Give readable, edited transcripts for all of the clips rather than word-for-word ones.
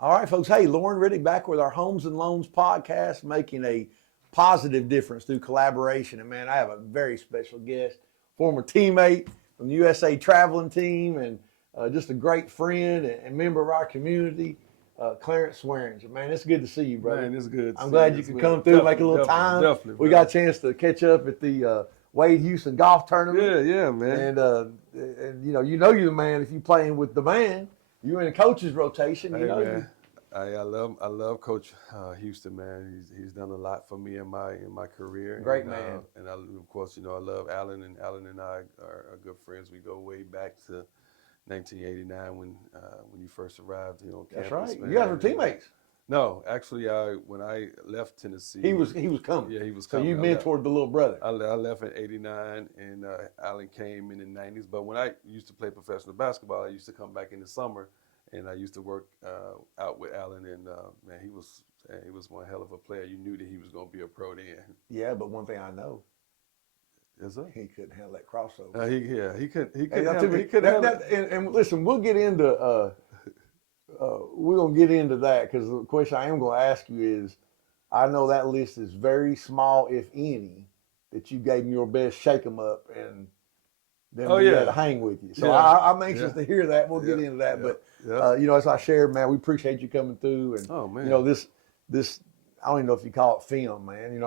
All right, folks. Hey, Lauren Riddick back with our Homes and Loans podcast, making a positive difference through collaboration. And man, I have a very special guest, former teammate from the USA traveling team, and just a great friend and member of our community, Clarence Swearengen. Man, it's good to see you, brother. Man, it's good. I'm glad you could come through, make a little time. Definitely. We got a chance to catch up at the Wade Houston golf tournament. Yeah, man. And you're the man if you playing with the man. You're in a coach's rotation. Hey, man. I love Coach Houston, man. He's done a lot for me in my career. Great man. And of course, I love Alan, and Alan and I are good friends. We go way back to 1989 when you first arrived on campus. That's right. Man. You guys were teammates. No, actually, when I left Tennessee, he was coming. Yeah, he was coming. So you mentored the little brother. I left in '89, and Alan came in the '90s. But when I used to play professional basketball, I used to come back in the summer, and I used to work out with Alan. And man, he was one hell of a player. You knew that he was going to be a pro then. Yeah, but one thing I know. Yes, sir. He couldn't handle that crossover. He couldn't. And listen, we'll get into. We're going to get into that because the question I am going to ask you is, I know that list is very small, if any, that you gave them your best shake 'em up and then we had to hang with you. So I'm anxious to hear that. We'll get into that. But, as I shared, man, we appreciate you coming through. And, this, I don't even know if you call it film, man.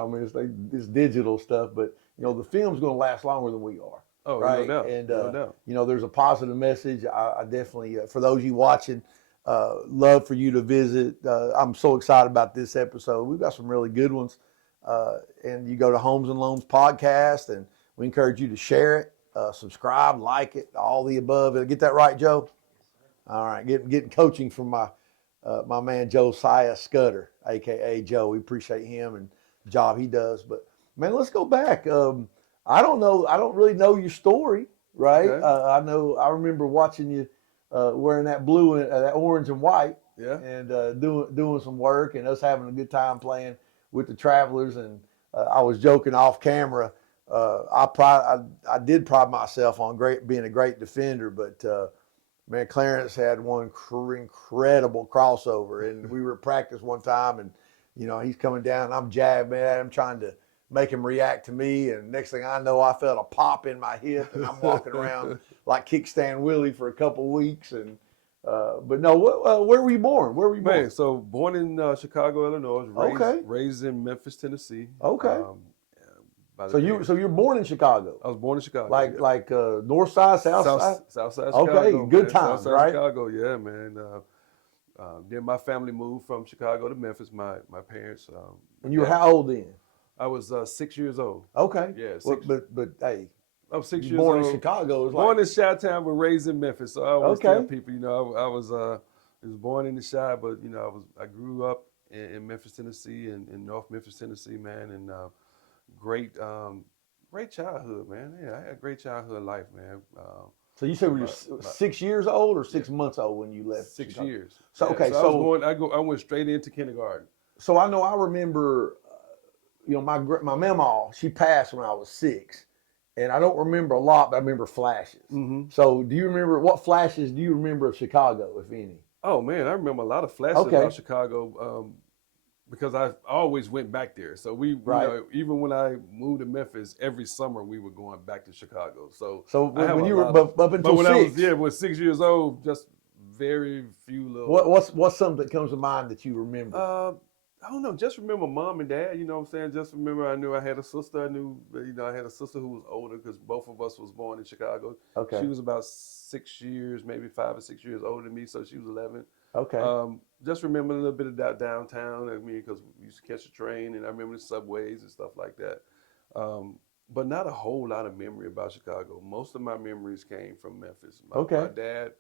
It's digital stuff, but, the film's going to last longer than we are. Oh, right? No doubt. And, no doubt. There's a positive message. I definitely, for those of you watching, love for you to visit. I'm so excited about this episode. We've got some really good ones. And you go to Homes and Loans Podcast, and we encourage you to share it, subscribe, like it, all the above. Get that right, Joe? All right. Getting coaching from my man Josiah Scudder, a.k.a. Joe. We appreciate him and the job he does. But, man, let's go back. I don't know. I don't really know your story, right? Okay. I remember watching you wearing that blue and that orange and white, and doing some work and us having a good time playing with the Travelers. And I was joking off camera. I did pride myself on being a great defender, but man, Clarence had one incredible crossover, and we were at practice one time, and he's coming down, and I'm jabbing at him, trying to make him react to me, and next thing I know, I felt a pop in my hip, and I'm walking around like kickstand Willie for a couple weeks. And but no, where were you born? Man, so born in Chicago, Illinois. Raised in Memphis, Tennessee. Okay. So you're born in Chicago. I was born in Chicago. Like north side, south side? South side Chicago. Okay, good times, right? Chicago, yeah, man. Then my family moved from Chicago to Memphis. My parents. And you were how old then? I was 6 years old. Okay. Yeah. But hey, I was 6 years born old. in Chicago. Born in Chi-Town, but raised in Memphis. So I always tell people, I was born in the Chi, but I grew up in Memphis, Tennessee, and in North Memphis, Tennessee, man, and great childhood, man. Yeah, I had a great childhood life, man. So you said you were 6 years old or 6 months old when you left? 6 Chicago? years. So yeah, okay, I went straight into kindergarten. So I remember, my mamaw, she passed when I was 6, and I don't remember a lot, but I remember flashes. Mm-hmm. So do you remember, what flashes do you remember of Chicago, if any? Oh man, I remember a lot of flashes about Chicago because I always went back there. So even when I moved to Memphis, every summer we were going back to Chicago. So when you were up until 6, I was 6 years old, just very few little. What's something that comes to mind that you remember? I don't know. Just remember mom and dad. You know what I'm saying? Just remember I knew I had a sister. I had a sister who was older because both of us was born in Chicago. Okay. She was about 6 years, maybe 5 or 6 years older than me, so she was 11. Okay. Just remember a little bit of that downtown. Because we used to catch the train, and I remember the subways and stuff like that. But not a whole lot of memory about Chicago. Most of my memories came from Memphis. My dad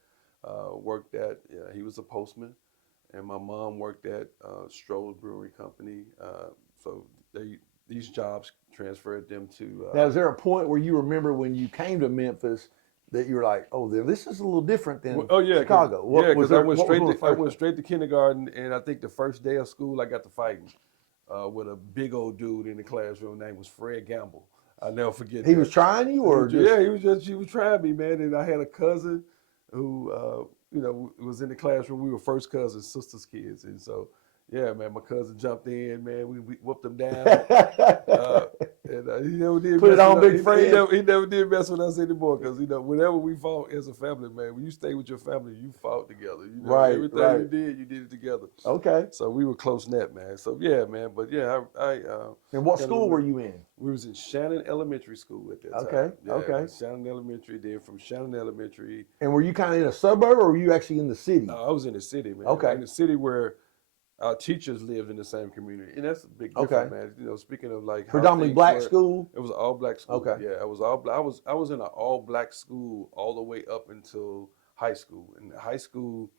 worked he was a postman. And my mom worked at Stroll's Brewery Company. So these jobs transferred them to. Now, is there a point where you remember when you came to Memphis that you were like, oh, this is a little different than Chicago? Because I went straight to kindergarten, and I think the first day of school I got to fighting with a big old dude in the classroom. Name was Fred Gamble. I'll never forget. He was trying you, or he was trying me, man. And I had a cousin who was in the classroom. We were first cousins, sisters' kids, and so yeah, man, my cousin jumped in, man. We whooped him down. And he never did Put mess it on, with us. big friend. He never did mess with us anymore because whenever we fought as a family, man, when you stay with your family, you fought together. Right, everything right. you did it together. Okay. So we were close knit, man. So yeah, man. But yeah, I And what kinda school were remember- you in? We was in Shannon Elementary School at that Okay, time. Yeah, okay. Shannon Elementary. Then from Shannon Elementary, And were you kind of in a suburb, or were you actually in the city? I was in the city, man. Okay. In the city where our teachers lived in the same community, and that's a big difference, man. Speaking of like how Predominantly things black were, school? it was an all black school. Okay. Yeah, it was all black. I was in an all black school all the way up until high school. In high school,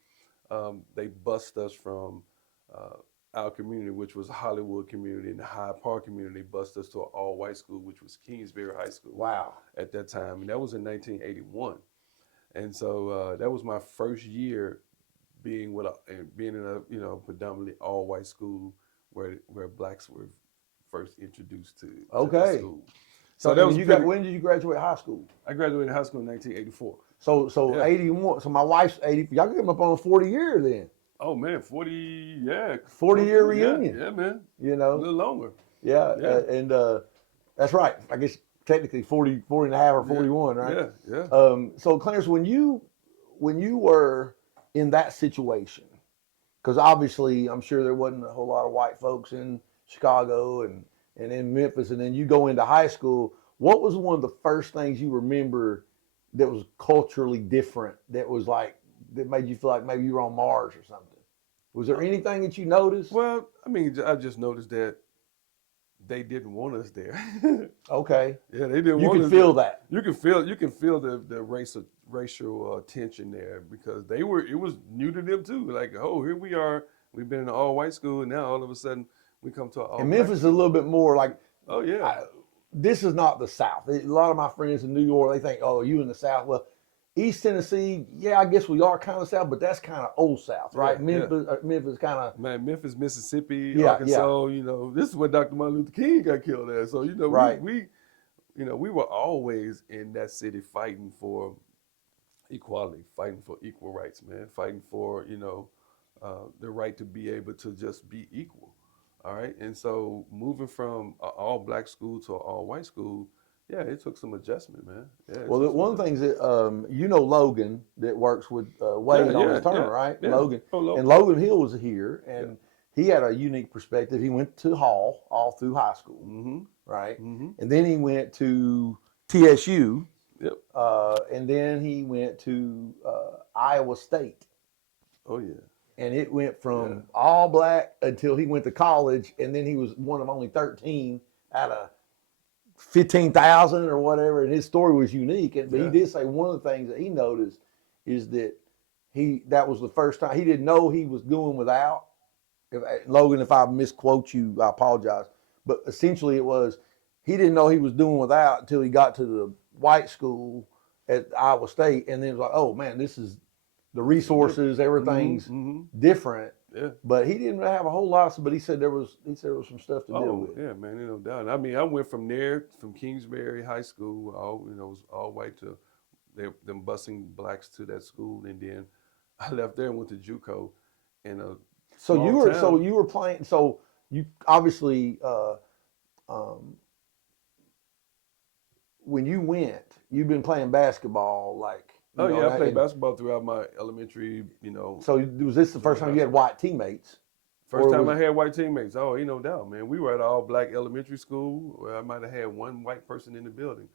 they bused us from our community, which was Hollywood community, and the Hyde Park community. Bused us to an all white school, which was Kingsbury High School. Wow. At that time, and that was in 1981. And so that was my first year being in a predominantly all white school where blacks were first introduced to the school. So that was when did you graduate high school? I graduated high school in 1984. So Yeah. 81. So my wife's 80. Y'all came up on a 40-year then. Oh man, 40, yeah. 40-year reunion. Yeah, man. You A know. little longer. Yeah. Yeah. And that's right. I guess technically 40 and a half or 41, right? Yeah, yeah. So Clarence, when you were in that situation, because obviously I'm sure there wasn't a whole lot of white folks in Chicago and in Memphis, and then you go into high school, what was one of the first things you remember that was culturally different, that made you feel like maybe you were on Mars or something? Was there anything that you noticed? Well, I mean, I just noticed that they didn't want us there. Okay. Yeah, they didn't You want us could feel there. that. You can feel the racial tension there because it was new to them too. Like, oh, here we are. We've been in an all white school, and now all of a sudden we come to an all. And Memphis is a little bit more like. Oh yeah. This is not the South. A lot of my friends in New York, they think, oh, you in the South. Well, East Tennessee, yeah, I guess we are kind of South, but that's kind of old South, right? Yeah, Memphis kind of. Man, Memphis, Mississippi, Yeah, Arkansas. This is where Dr. Martin Luther King got killed at. So Right. we were always in that city fighting for equality, fighting for equal rights, man, fighting for the right to be able to just be equal. All right, and so moving from an all black school to an all white school, yeah, it took some adjustment, man. Yeah, Well, one of the things that Logan that works with Wade on his tournament, right? Yeah. Logan. Logan. And Logan Hill was here, and he had a unique perspective. He went to Hall all through high school, right? Mm-hmm. And then he went to TSU. Yep. And then he went to Iowa State. Oh yeah. And it went from all black until he went to college, and then he was one of only 13 out of 15,000 or whatever. And his story was unique. But he did say one of the things that he noticed is that that was the first time he didn't know he was doing without. Logan, if I misquote you, I apologize. But essentially, it was he didn't know he was doing without until he got to the white school at Iowa State, and then it was like, oh man, this is the resources, everything's different. Yeah. But he didn't have a whole lot, but he said there was some stuff to deal with. Yeah, man, no doubt. I mean, I went from Kingsbury High School, was all white to them busing blacks to that school, and then I left there and went to JUCO in a So you were town. playing. So you obviously when you went, you've been playing basketball like. I played basketball throughout my elementary. So was this the first time you had white teammates? First time I had white teammates. Oh, no doubt, man. We were at an all-black elementary school where I might have had one white person in the building.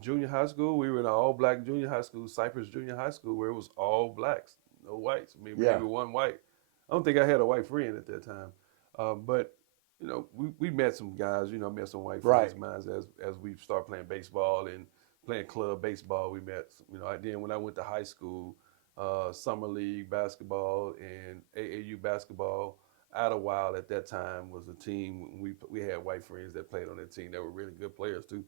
Junior high school, we were in an all-black junior high school, Cypress Junior High School, where it was all blacks, no whites. Maybe one white. I don't think I had a white friend at that time. But we met some guys. Met some white friends of mine as we started playing baseball and playing club baseball. We met. Then when I went to high school. Summer league basketball and AAU basketball. Idlewild at that time was a team. We had white friends that played on that team that were really good players too.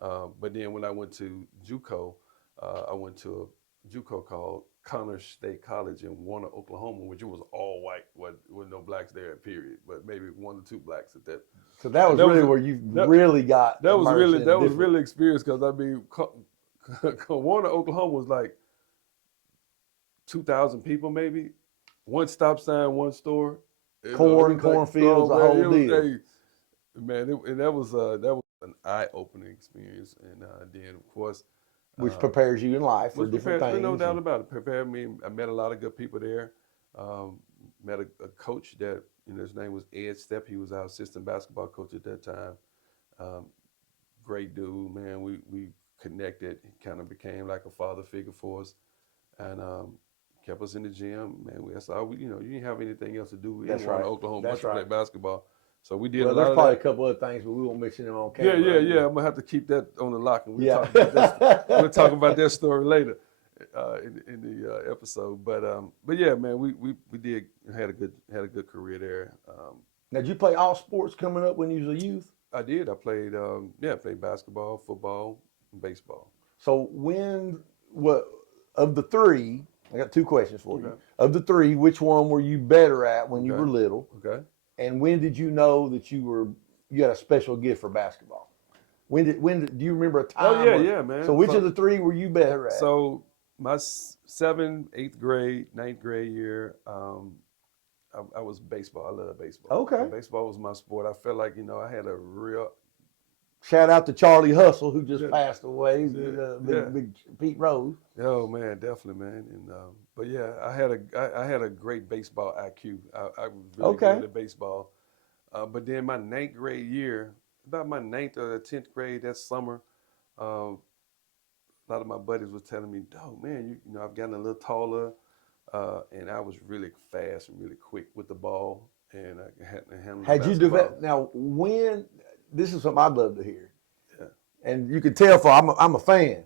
But then when I went to JUCO, I went to a JUCO called Connors State College in Warner, Oklahoma, which it was all white. With no blacks there, period. But maybe 1 or 2 blacks at that. So that was really where you really got. That was really experience because I mean, Warner, Oklahoma was like 2,000 people maybe, one stop sign, one store. Cornfields, the whole deal. And that was an eye-opening experience. And then, of course, Which prepares you in life for which different prepared, things. no doubt about it. Prepared me. I met a lot of good people there. Met a coach that, his name was Ed Stepp. He was our assistant basketball coach at that time. Um, Great dude, man. We connected. He kind of became like a father figure for us, and kept us in the gym. Man, that's all we. You didn't have anything else to do. We didn't want Oklahoma much to play basketball, so we did a lot of that. Well, there's probably a couple other things, but we won't mention them on camera. Yeah. I'm gonna have to keep that on the lock, and we'll talk about that story later in the episode. But yeah, man, we had a good career there. Now, did you play all sports coming up when you was a youth? I did. I played played basketball, football, and baseball. So of the three, I got two questions for you. Of the three, which one were you better at when you were little? Okay. And when did you know that you had a special gift for basketball? When do you remember a time? Oh yeah, man. So which of the three were you better at? So my 7th, 8th grade, 9th grade year, I was baseball. I love baseball. Okay. So baseball was my sport. I felt like, I had a real... Shout out to Charlie Hustle, who just passed away. Big Pete Rose. Oh man, definitely, man. And but yeah, I had a great baseball IQ. I was really good at baseball. But then my 9th grade year, about my 9th or 10th grade, that summer, a lot of my buddies were telling me, "Oh man, I've gotten a little taller." And I was really fast and really quick with the ball, and I had to handle. Had you developed? Now, this is something I'd love to hear, and you can tell I'm a fan,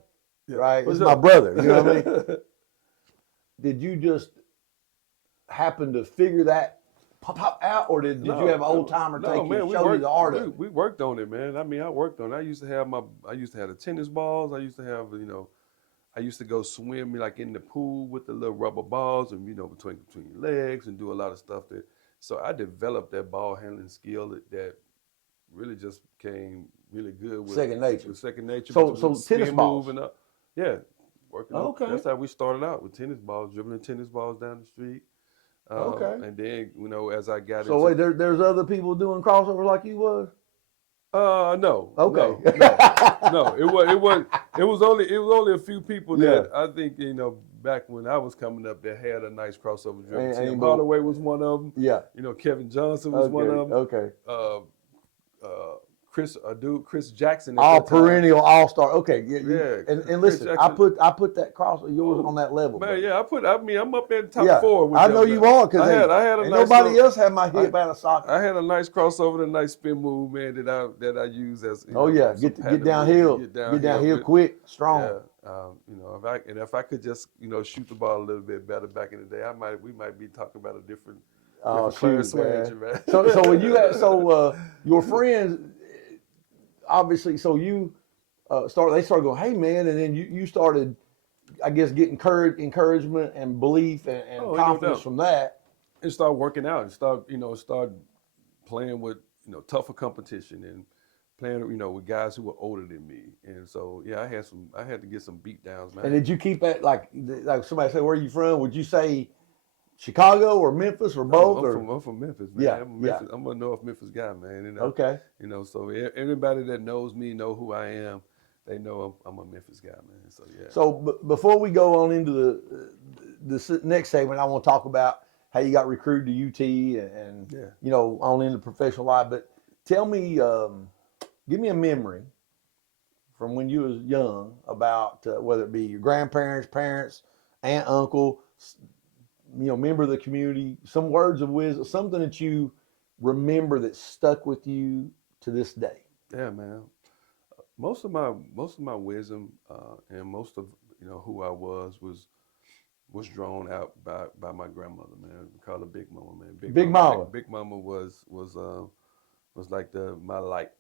right? It's my brother. You know what I mean? Did you just happen to figure that pop out, or did you have an old timer show you the art of it? We worked on it, man. I mean, I worked on it. I used to have the tennis balls. I used to have I used to go swim like in the pool with the little rubber balls and between your legs and do a lot of stuff there. So I developed that ball handling skill that really just became really good with second nature. So tennis balls. Moving up. Yeah. Working up. Okay. That's how we started out, with tennis balls, dribbling tennis balls down the street. And then, as I got So wait, there's other people doing crossovers like you was? No. Okay. No. It was only a few people that I think, back when I was coming up that had a nice crossover dribble. Tim Hardaway was one of them. Yeah. Kevin Johnson was one of them. Okay. Chris Jackson. All perennial all-star. Okay. Yeah. And listen, I put that crossover yours on that level. Man, yeah, I'm up in top 4 with I know you are, because I had a nice nobody else had my hip out of socket. I had a nice crossover and a nice spin move, man, that I use as get downhill. Get downhill quick, strong. Yeah. If I could just, shoot the ball a little bit better back in the day, we might be talking about a different Clarence Swearengen, man. So when you had your friends, obviously, so you they started going, hey man, and then you started, I guess, getting encouragement and belief and confidence from that. And start working out and start playing with tougher competition and playing with guys who were older than me. And so I had to get some beat downs, man. And did you keep that, like somebody say, where are you from? Would you say Chicago or Memphis or both? I'm from Memphis, man. I'm a North Memphis guy, man. Okay. So everybody that knows me know who I am. They know I'm a Memphis guy, man. So yeah. So before we go on into the next segment, I want to talk about how you got recruited to UT and on into professional life. But tell me, give me a memory from when you was young about whether it be your grandparents, parents, aunt, uncle, member of the community, some words of wisdom, something that you remember that stuck with you to this day. Yeah, man. Most of my wisdom and most of who I was drawn out by my grandmother, man. We call her Big Mama, man. Big Mama. Big Mama was like my light.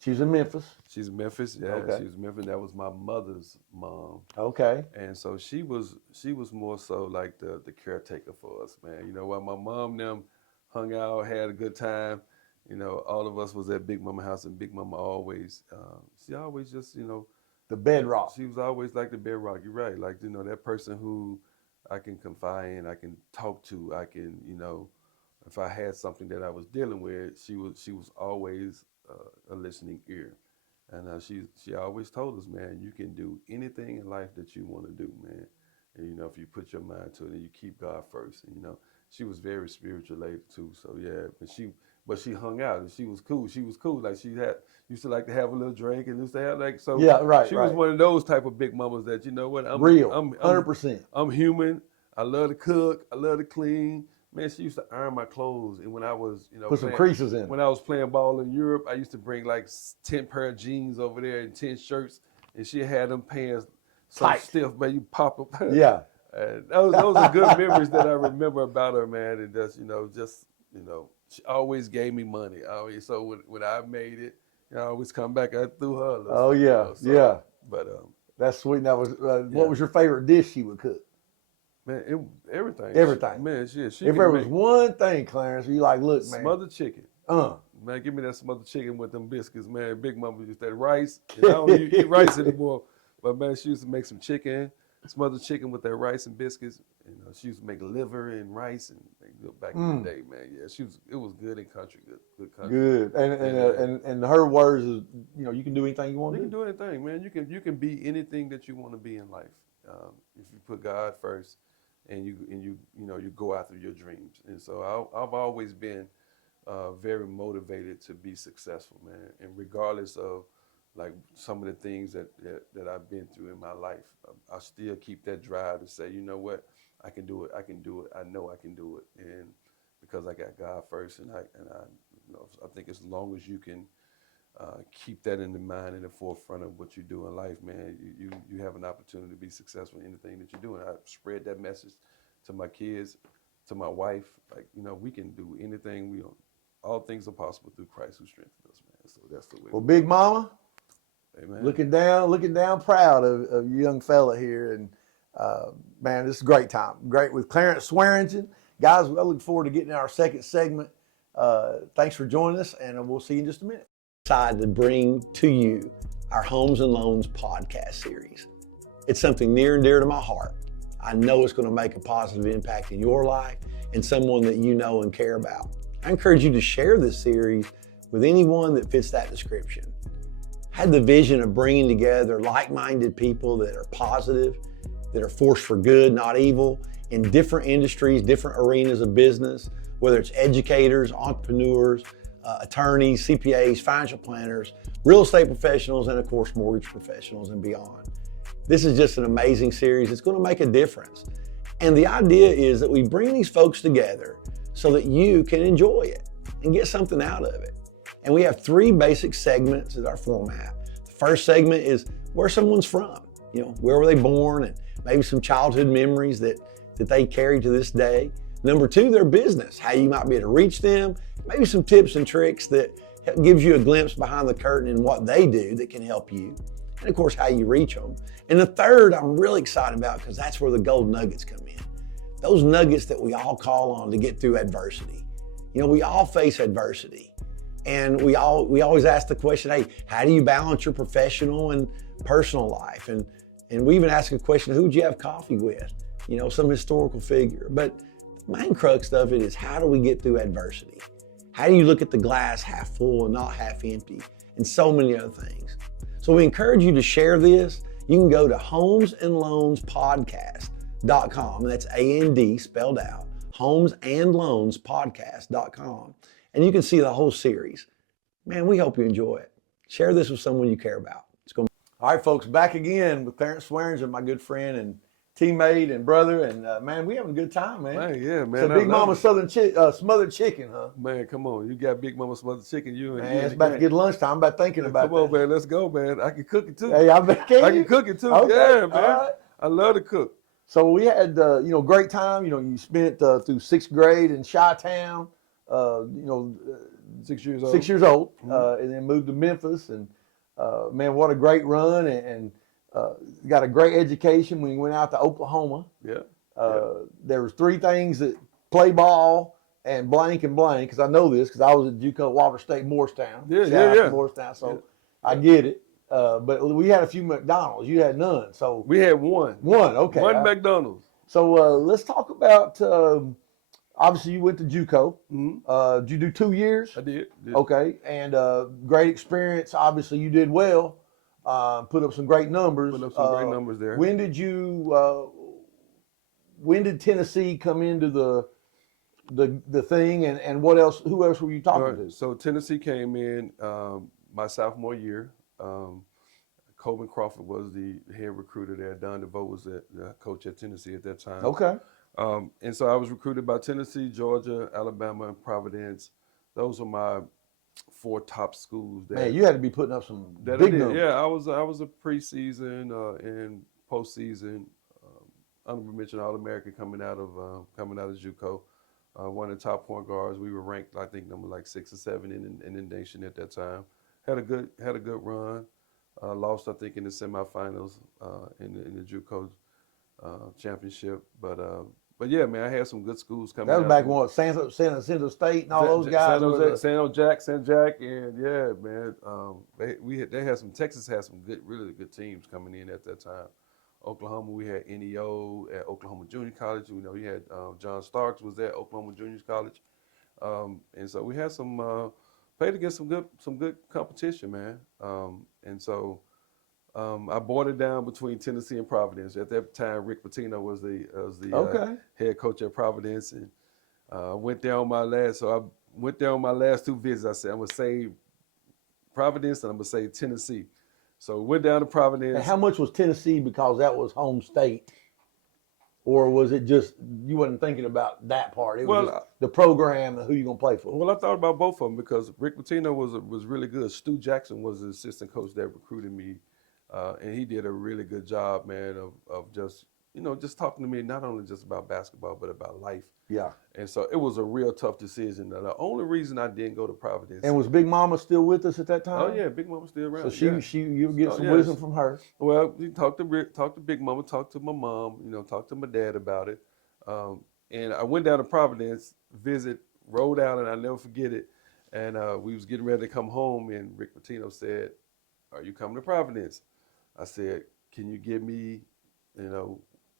She's in Memphis. She's in Memphis, yeah. Okay. She was in Memphis. That was my mother's mom. Okay. And so she was more so like the caretaker for us, man. While my mom them hung out, had a good time, all of us was at Big Mama house, and Big Mama always, she always just, The bedrock. She was always like the bedrock. You're right. Like, that person who I can confide in, I can talk to, I can, if I had something that I was dealing with, she was always a listening ear. And she always told us, man, you can do anything in life that you want to do, man. And if you put your mind to it and you keep God first, and she was very spiritual lady too. So yeah, but she hung out and she was cool. She was cool. Like she used to like to have a little drink and used to have like so. Yeah, right. She was one of those type of big mamas that I'm real. I'm 100%. I'm human. I love to cook. I love to clean. Man, she used to iron my clothes, and when I was, put some creases in. When I was playing ball in Europe, I used to bring like 10 pair of jeans over there and 10 shirts, and she had them pants so tight. Stiff, man. You pop up. Yeah. And those are good memories that I remember about her, man. And just she always gave me money. So when I made it, I always come back. I threw her a little. Oh yeah, yeah. But that's sweet. That was what was your favorite dish she would cook? Man, everything. Everything. Man, she if there was one thing, Clarence, you like, look, man. Smothered chicken. Man, give me that smothered chicken with them biscuits, man. Big Mama used that rice. And I don't eat rice anymore. But man, she used to make some chicken, smothered chicken with that rice and biscuits. She used to make liver and rice and back in the day, man. Yeah, it was good in country, good country. Good. And her words is, you can do anything you want to do. You can do anything, man. You can be anything that you want to be in life. If you put God first. And you go after your dreams. And so I've always been very motivated to be successful, man. And regardless of like some of the things that I've been through in my life, I still keep that drive to say, you know what, I can do it. I can do it. I know I can do it. And because I got God first, and I think as long as you can keep that in the mind and the forefront of what you do in life, man, you have an opportunity to be successful in anything that you do. And I spread that message to my kids, to my wife. Like, we can do anything. All things are possible through Christ who strengthens us, man. So that's the way. Well, Big Mama, amen. Looking down proud of you young fella here. And man, this is a great time. Great with Clarence Swearengen. Guys, I look forward to getting our second segment. Thanks for joining us, and we'll see you in just a minute. Decided to bring to you our Homes and Loans podcast series. It's something near and dear to my heart. I know it's going to make a positive impact in your life and someone that you know and care about. I encourage you to share this series with anyone that fits that description. I had the vision of bringing together like-minded people that are positive, that are forced for good, not evil, in different industries, different arenas of business, whether it's educators, entrepreneurs, attorneys, CPAs, financial planners, real estate professionals, and of course, mortgage professionals and beyond. This is just an amazing series. It's going to make a difference. And the idea is that we bring these folks together so that you can enjoy it and get something out of it. And we have 3 basic segments as our format. The first segment is where someone's from. Where were they born, and maybe some childhood memories that they carry to this day. Number 2, their business, how you might be able to reach them, maybe some tips and tricks that gives you a glimpse behind the curtain in what they do that can help you. And of course, how you reach them. And the third, I'm really excited about because that's where the gold nuggets come in. Those nuggets that we all call on to get through adversity. We all face adversity. And we always ask the question, hey, how do you balance your professional and personal life? And we even ask a question, who'd you have coffee with? Some historical figure. But the main crux of it is, how do we get through adversity? How do you look at the glass half full and not half empty? And so many other things. So we encourage you to share this. You can go to Homes&LoansPodcast.com. And that's A-N-D spelled out. Homes&LoansPodcast.com. And you can see the whole series. Man, we hope you enjoy it. Share this with someone you care about. All right, folks, back again with Clarence Swearengen, my good friend and teammate and brother, and man, we having a good time, man. Man, yeah, man. So Big Mama smothered chicken, huh? Man, come on, you got Big Mama smothered chicken. It's about to get lunchtime. I'm about thinking about it. Come on, man, let's go, man. I can cook it too. Hey, I can cook it too. Okay. Yeah, man. Right. I love to cook. So we had great time. You spent through 6th grade in Chi-Town. 6 years old. 6 years old, and then moved to Memphis, and man, what a great run, and got a great education when you went out to Oklahoma. Yeah. There was 3 things that play ball and blank, because I know this because I was at JUCO Walter State Morristown. Yeah. Morristown, so I get it. But we had a few McDonald's. You had none. So We had one. one. Okay. One McDonald's. So let's talk about. Obviously, you went to JUCO. Mm-hmm. Did you do 2 years? I did. Okay, and great experience. Obviously, you did well. Put up some great numbers. Put up some great numbers there. When did you? When did Tennessee come into the thing, and what else? Who else were you talking to? So Tennessee came in my sophomore year. Coben Crawford was the head recruiter there. Don DeVoe was the coach at Tennessee at that time. Okay. And so I was recruited by Tennessee, Georgia, Alabama, and Providence. Those were my 4 top schools. Man, you had to be putting up some big numbers. Yeah, I was a preseason and postseason honorable mention All-American coming out of JUCO. One of the top point guards. We were ranked, I think, number like 6 or 7 in the nation at that time. Had a good run. Lost, I think, in the semifinals in the JUCO championship. But yeah, man, I had some good schools coming. That was back when San Jacinto State and all those guys. San Jack, and yeah, man. Texas had some really good teams coming in at that time. Oklahoma, we had NEO at Oklahoma Junior College. You know, we had John Starks was at Oklahoma Junior College, and so we had played against some good competition, man. And so I boarded down between Tennessee and Providence. At that time, Rick Pitino was the head coach at Providence, and went there on my last. So I went there on my last 2 visits. I said I'm gonna save Providence and I'm gonna save Tennessee. So went down to Providence. And how much was Tennessee because that was home state? Or was it just you wasn't thinking about that part? It was the program and who you're going to play for. Well, I thought about both of them because Rick Pitino was really good. Stu Jackson was the assistant coach that recruited me, and he did a really good job, man, of just talking to me not only just about basketball but about life. Yeah. And so it was a real tough decision. The only reason I didn't go to Providence. And was Big Mama still with us at that time? Oh yeah, Big Mama still around. So you get some wisdom from her. Well, we talked to Big Mama, talked to my mom, talked to my dad about it. And I went down to Providence, rode out, and I'll never forget it. And we was getting ready to come home, and Rick Pitino said, "Are you coming to Providence?" I said, "Can you give me,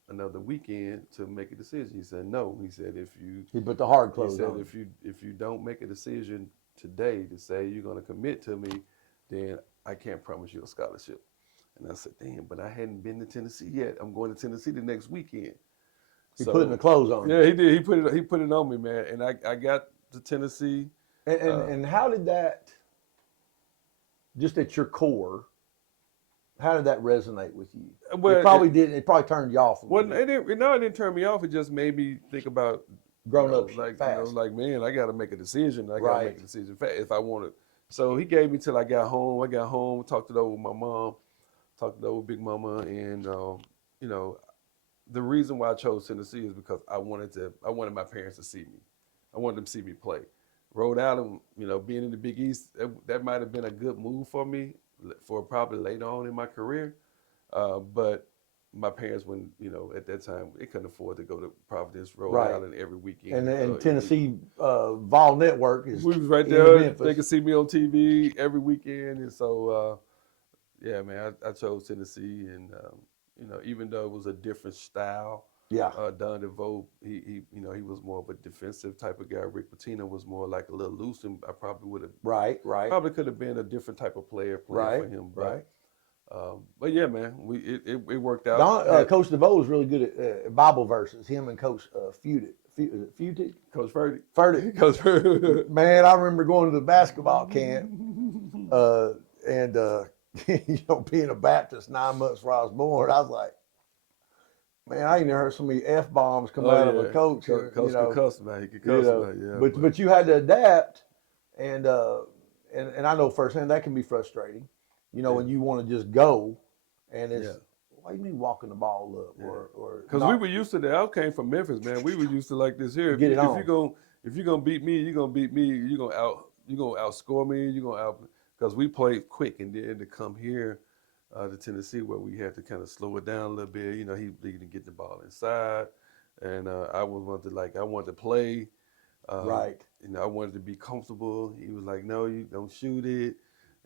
another weekend to make a decision?" He said, "No." He said, he put the hard clothes on. He said, if you don't make a decision today to say you're going to commit to me, then I can't promise you a scholarship. And I said, damn, but I hadn't been to Tennessee yet. I'm going to Tennessee the next weekend. He putting the clothes on. Yeah, he did. He put it on me, man. And I got to Tennessee. And how did that, just at your core, how did that resonate with you? Well, it probably turned you off. Well, it didn't turn me off. It just made me think about grown up fast. Man, I got to make a decision. I got to make a decision if I want to. So he gave me till I got home. I got home, talked it over with my mom, talked it over with Big Mama, and the reason why I chose Tennessee is because I wanted my parents to see me. I wanted them to see me play. Rhode Island, being in the Big East, that might have been a good move for me for probably later on in my career. But my parents, at that time, they couldn't afford to go to Providence, Rhode Island every weekend. And Tennessee Vol Network is. We was right there. They could see me on TV every weekend, and so yeah, man, I chose Tennessee, and even though it was a different style. Yeah. Don DeVoe, he was more of a defensive type of guy. Rick Pitino was more like a little loose, and I probably would have. Right. Probably could have been a different type of player for him. But yeah, man, it worked out. Coach DeVoe was really good at Bible verses. Him and Coach Feudy. Coach Ferdy. Coach Ferdy. Man, I remember going to the basketball camp, and being a Baptist 9 months before I was born, I was like, man, I ain't never heard so many F-bombs come out of a coach. Coach could cuss, man. He could cuss, man. Yeah, but you had to adapt, and I know firsthand that can be frustrating. When you want to just go, and it's why you mean walking the ball up or because we were used to that. I came from Memphis, man. We were used to like this here. Get it on. If you're gonna beat me, you're gonna beat me. You're gonna outscore me. Because we played quick, and then to come here. To Tennessee, where we had to kind of slow it down a little bit. He didn't get the ball inside, and I wanted to play. Right. I wanted to be comfortable. He was like, "No, you don't shoot it,"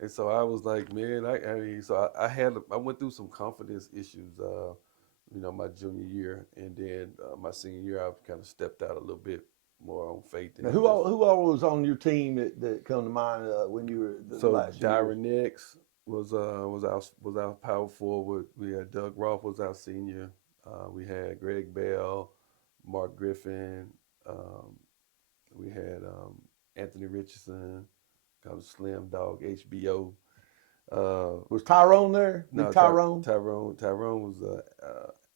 And so I was like, man, I went through some confidence issues, my junior year, and then my senior year, I kind of stepped out a little bit more on faith Now, and just. who all was on your team that come to mind when you were the So last years? Dyron Nix was our power forward. We had Doug Roth was our senior. We had Greg Bell, Mark Griffin. Um, we had Anthony Richardson, kind of slim dog, HBO. Was Tyrone there? Big No, Tyrone? Tyrone was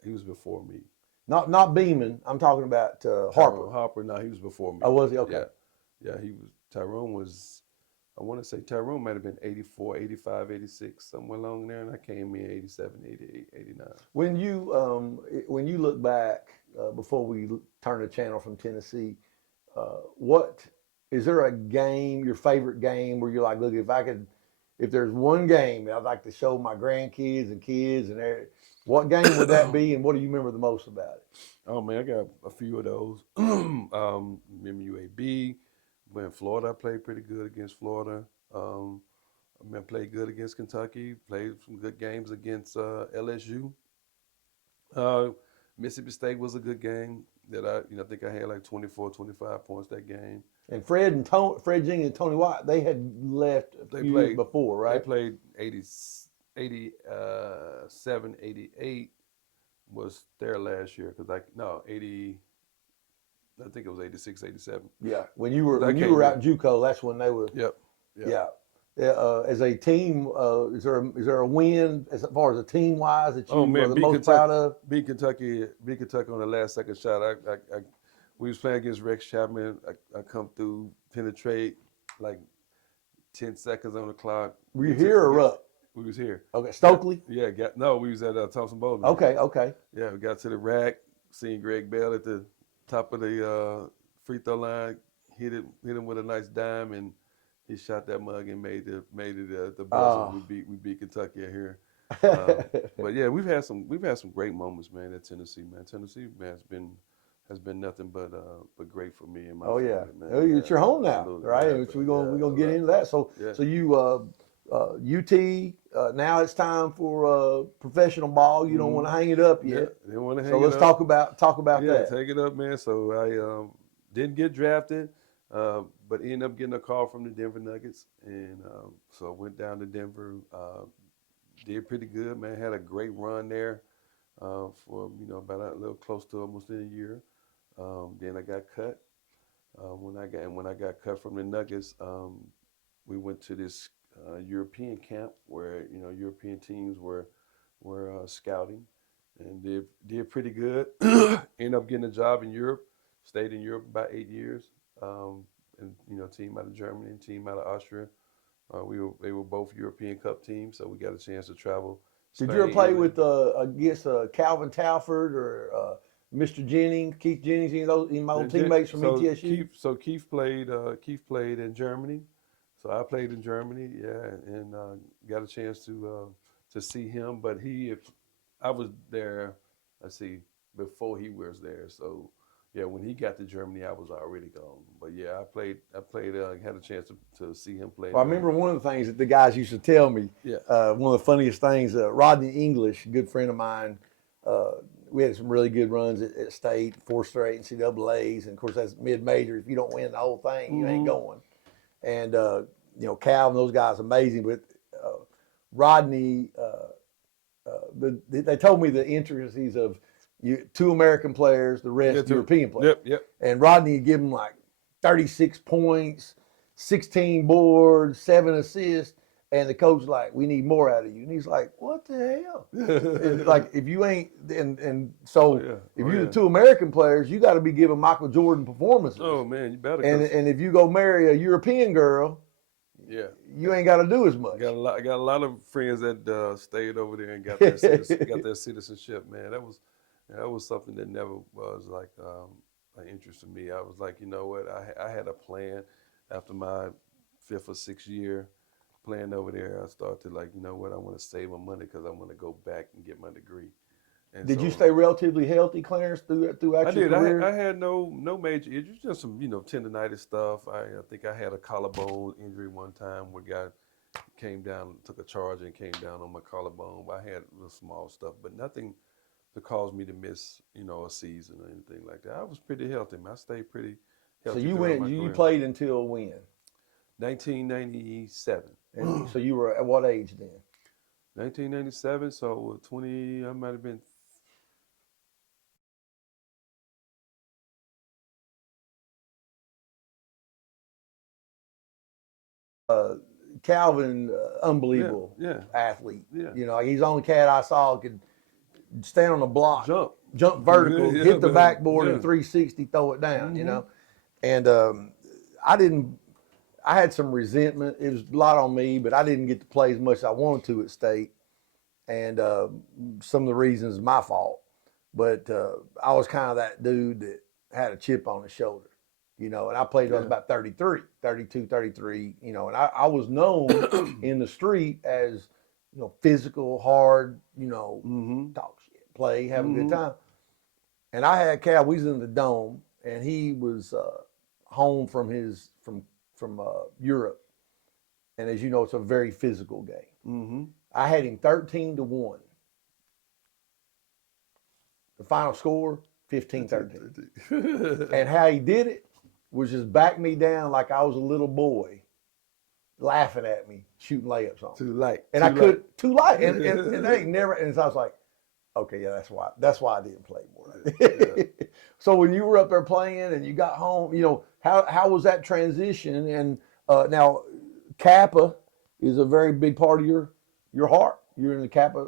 he was before me. Not Beeman. I'm talking about Harper. Harper, no, he was before me. Oh, was he? Okay. Yeah, he was. Tyrone was. I want to say Tyrone might have been 84, 85, 86, somewhere along there, and I came in 87, 88, 89. When you look back before we turn the channel from Tennessee, what is there a game, your favorite game, where you're like, look, if there's one game that I'd like to show my grandkids and kids and what game would that be, and what do you remember the most about it? Oh man, I got a few of those. Remember UAB. When Florida, I played pretty good against Florida. I played good against Kentucky. Played some good games against LSU. Mississippi State was a good game that I think I had like 24, 25 points that game. And Fred Jenkins and Tony White, they had left a few years before, right? They played 87, 88 was their last year because 80. I think it was 86, 87. Yeah, when you were out in JUCO, that's when they were. Yep. Yeah. As a team, is there a win as far as a team wise that you are the most proud of? Beat Kentucky on the last second shot. We was playing against Rex Chapman. I come through, penetrate, like 10 seconds on the clock. Were you here or up? We was here. Okay, Stokely. Yeah, we was at Thompson Boulder. Okay. Yeah, we got to the rack, seen Greg Bell at the top of the free throw line, hit him with a nice dime, and he shot that mug and made it the buzzer. We beat Kentucky here. But yeah, we've had some great moments, man, at Tennessee, man. Tennessee, man, has been nothing but great for me and my family, man. It's your home now, absolutely. right? Yeah, We're gonna get into that. So you UT. Now it's time for professional ball. You don't want to hang it up yet. They want to hang it up. So let's talk about that. Take it up, man. So I didn't get drafted, but ended up getting a call from the Denver Nuggets, and so I went down to Denver. Did pretty good, man. Had a great run there for about a little close to almost in a year. Then I got cut. When I got cut from the Nuggets, we went to this European camp where European teams were scouting, and did pretty good. Ended up getting a job in Europe. Stayed in Europe about 8 years. And team out of Germany and team out of Austria. They were both European Cup teams, so we got a chance to travel. Did you ever play with against Calvin Talford or Mr. Jennings, Keith Jennings, any of my old teammates from ETSU? Keith played in Germany. So I played in Germany, and got a chance to see him. But I was there. Before he was there. So when he got to Germany, I was already gone. But I played. Had a chance to see him play. Well, I remember one of the things that the guys used to tell me. One of the funniest things. Rodney English, a good friend of mine. We had some really good runs at state, 4 straight NCAAs, and of course that's mid-major. If you don't win the whole thing, you ain't going. And Cal and those guys amazing. But Rodney, they told me the intricacies of 2 American players, the rest European players. Yep. And Rodney would give them like 36 points, 16 boards, 7 assists. And the coach was like, we need more out of you. And he's like, what the hell? Like, if you ain't, if you're the 2 American players, you got to be giving Michael Jordan performances. Oh, man, you better. And if you go marry a European girl, you ain't got to do as much. I got a lot of friends that stayed over there and got their citizenship, man. That was something that never was like an interest to me. I was like, you know what? I had a plan after my 5th or 6th year playing over there. I started like, you know what? I want to save my money because I want to go back and get my degree. And did you stay relatively healthy, Clarence, throughout your career? I had no major injuries, just some tendonitis stuff. I think I had a collarbone injury one time where came down, took a charge and came down on my collarbone. I had little small stuff, but nothing to cause me to miss, a season or anything like that. I was pretty healthy, man. I stayed pretty So healthy you throughout went, my you career. played until when? 1997. And so you were at what age then? 1997, so 20, I might have been. Calvin, unbelievable Yeah. athlete. Yeah. He's the only cat I saw could stand on the block, jump vertical, Yeah, hit the man. backboard, Yeah. and 360 throw it down. Mhm. And I didn't. I had some resentment. It was a lot on me, but I didn't get to play as much as I wanted to at state, and some of the reasons my fault. But I was kind of that dude that had a chip on his shoulder, and I played till I was about 33, 32, 33, and I was known in the street as, physical, hard, talk shit, play, have a good time. And I had Cal, we was in the Dome, and he was home from Europe. And as you know, it's a very physical game. I had him 13-1. The final score, 15-13. And how he did it was just back me down like I was a little boy, laughing at me, shooting layups on. Too light. Too light. And they never, and so I was like, okay, yeah, that's why I didn't play more. Yeah. So when you were up there playing and you got home, how was that transition? And now Kappa is a very big part of your heart. You're in the Kappa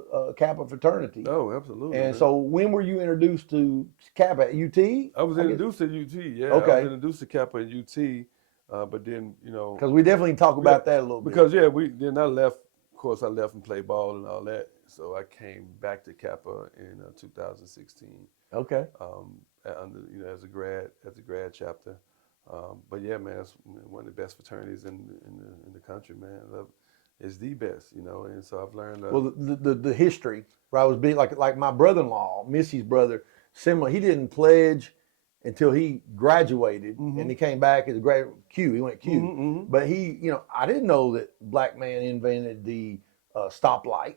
fraternity. Oh, absolutely. And man. so when were you introduced to Kappa at UT? I was introduced to UT. Yeah. Okay. I was introduced to Kappa at UT, but then because we definitely talk about that a little bit. Because then I left. Of course, I left and played ball and all that. So I came back to Kappa in 2016. Okay. As a grad chapter. But yeah, man, it's one of the best fraternities in the country, man. It's the best, and so I've learned. Well, the history, where I was big, like my brother-in-law, Missy's brother, similar. He didn't pledge until he graduated, and he came back as a grad Q. He went Q, but I didn't know that black man invented the stoplight.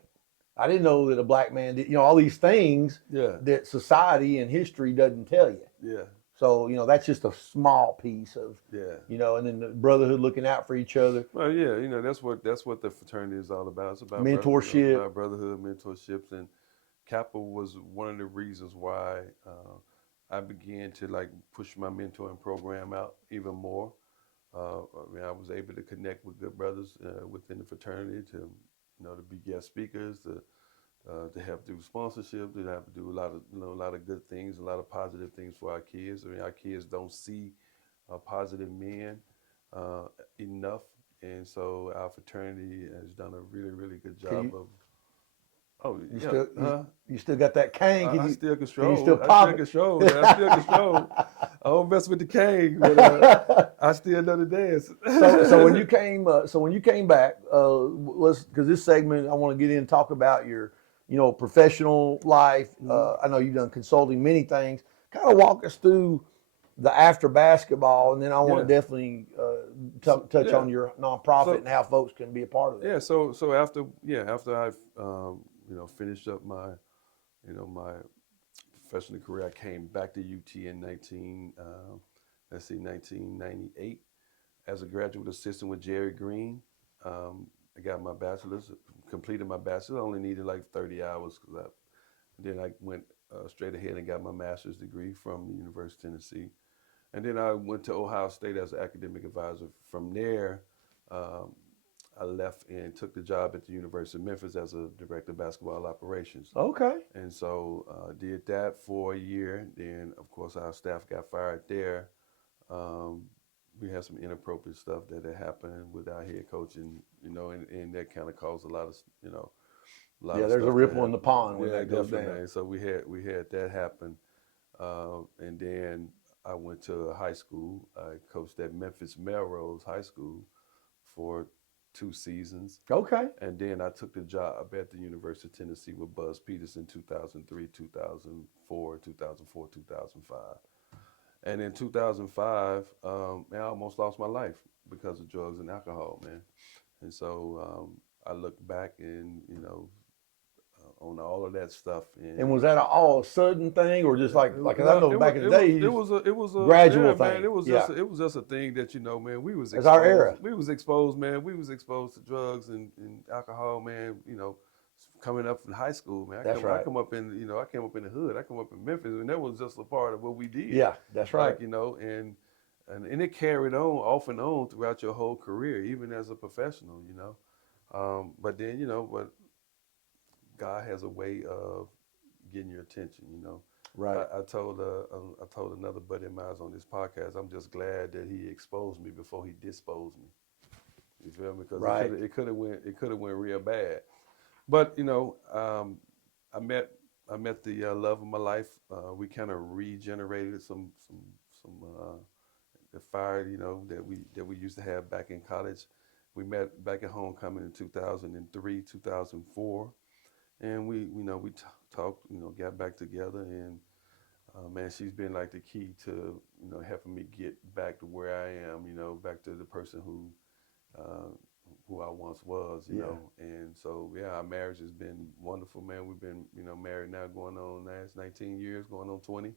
I didn't know that a black man did, all these things that society and history doesn't tell you. Yeah. So, that's just a small piece of, and then the brotherhood, looking out for each other. Well, yeah, that's what the fraternity is all about. It's about mentorship, brotherhood, mentorships, and Kappa was one of the reasons why I began to push my mentoring program out even more. I was able to connect with good brothers within the fraternity to be guest speakers, to help do sponsorship, to have to do a lot of good things, a lot of positive things for our kids. Our kids don't see positive men enough, and so our fraternity has done a really, really good job of. Oh, you still got that cane? I still can stroll. You still pop it? I still can stroll. I don't mess with the cane, but I still know the dance. So when you came back, because this segment I want to get in and talk about your professional life. I know you've done consulting, many things. Kind of walk us through the after basketball, and then I want to definitely touch on your nonprofit and how folks can be a part of it. Yeah. So after I've finished up my my professional career, I came back to UT in 1998 as a graduate assistant with Jerry Green. I got my bachelor's, completed my bachelor's. I only needed 30 hours then I went straight ahead and got my master's degree from the University of Tennessee. And then I went to Ohio State as an academic advisor. From there, I left and took the job at the University of Memphis as a director of basketball operations. Okay. And so did that for a year. Then, of course, our staff got fired there. We had some inappropriate stuff that had happened with our head coach, and that kind of caused a lot of there's a ripple in the pond when that goes definitely. down. So we had that happen, and then I went to high school. I coached at Memphis Melrose High School for 2 seasons. Okay. And then I took the job at the University of Tennessee with Buzz Peters in 2003, 2004, 2005. And in 2005, I almost lost my life because of drugs and alcohol, man. And so I look back and, on all of that stuff. And was that an all sudden thing, or just like I Well, know back in the day, it was a gradual yeah, man. thing? It was just a thing that man. It's our era. We was exposed, man. We was exposed to drugs and alcohol, man. Coming up from high school, man. That's right. I come up in I came up in the hood. I come up in Memphis, and that was just a part of what we did. Yeah, that's right. And it carried on off and on throughout your whole career, even as a professional. But then but God has a way of getting your attention. Right. I told another buddy of mine on this podcast, I'm just glad that he exposed me before he disposed me. You feel me? Because right. it could have went real bad. But I met the love of my life. We kind of regenerated some the fire that we used to have back in college. We met back at homecoming in 2003, 2004, and we talked, got back together, and man, she's been like the key to helping me get back to where I am, back to the person who I once was, you know. And so our marriage has been wonderful, man. We've been married now going on 19 years, going on 20.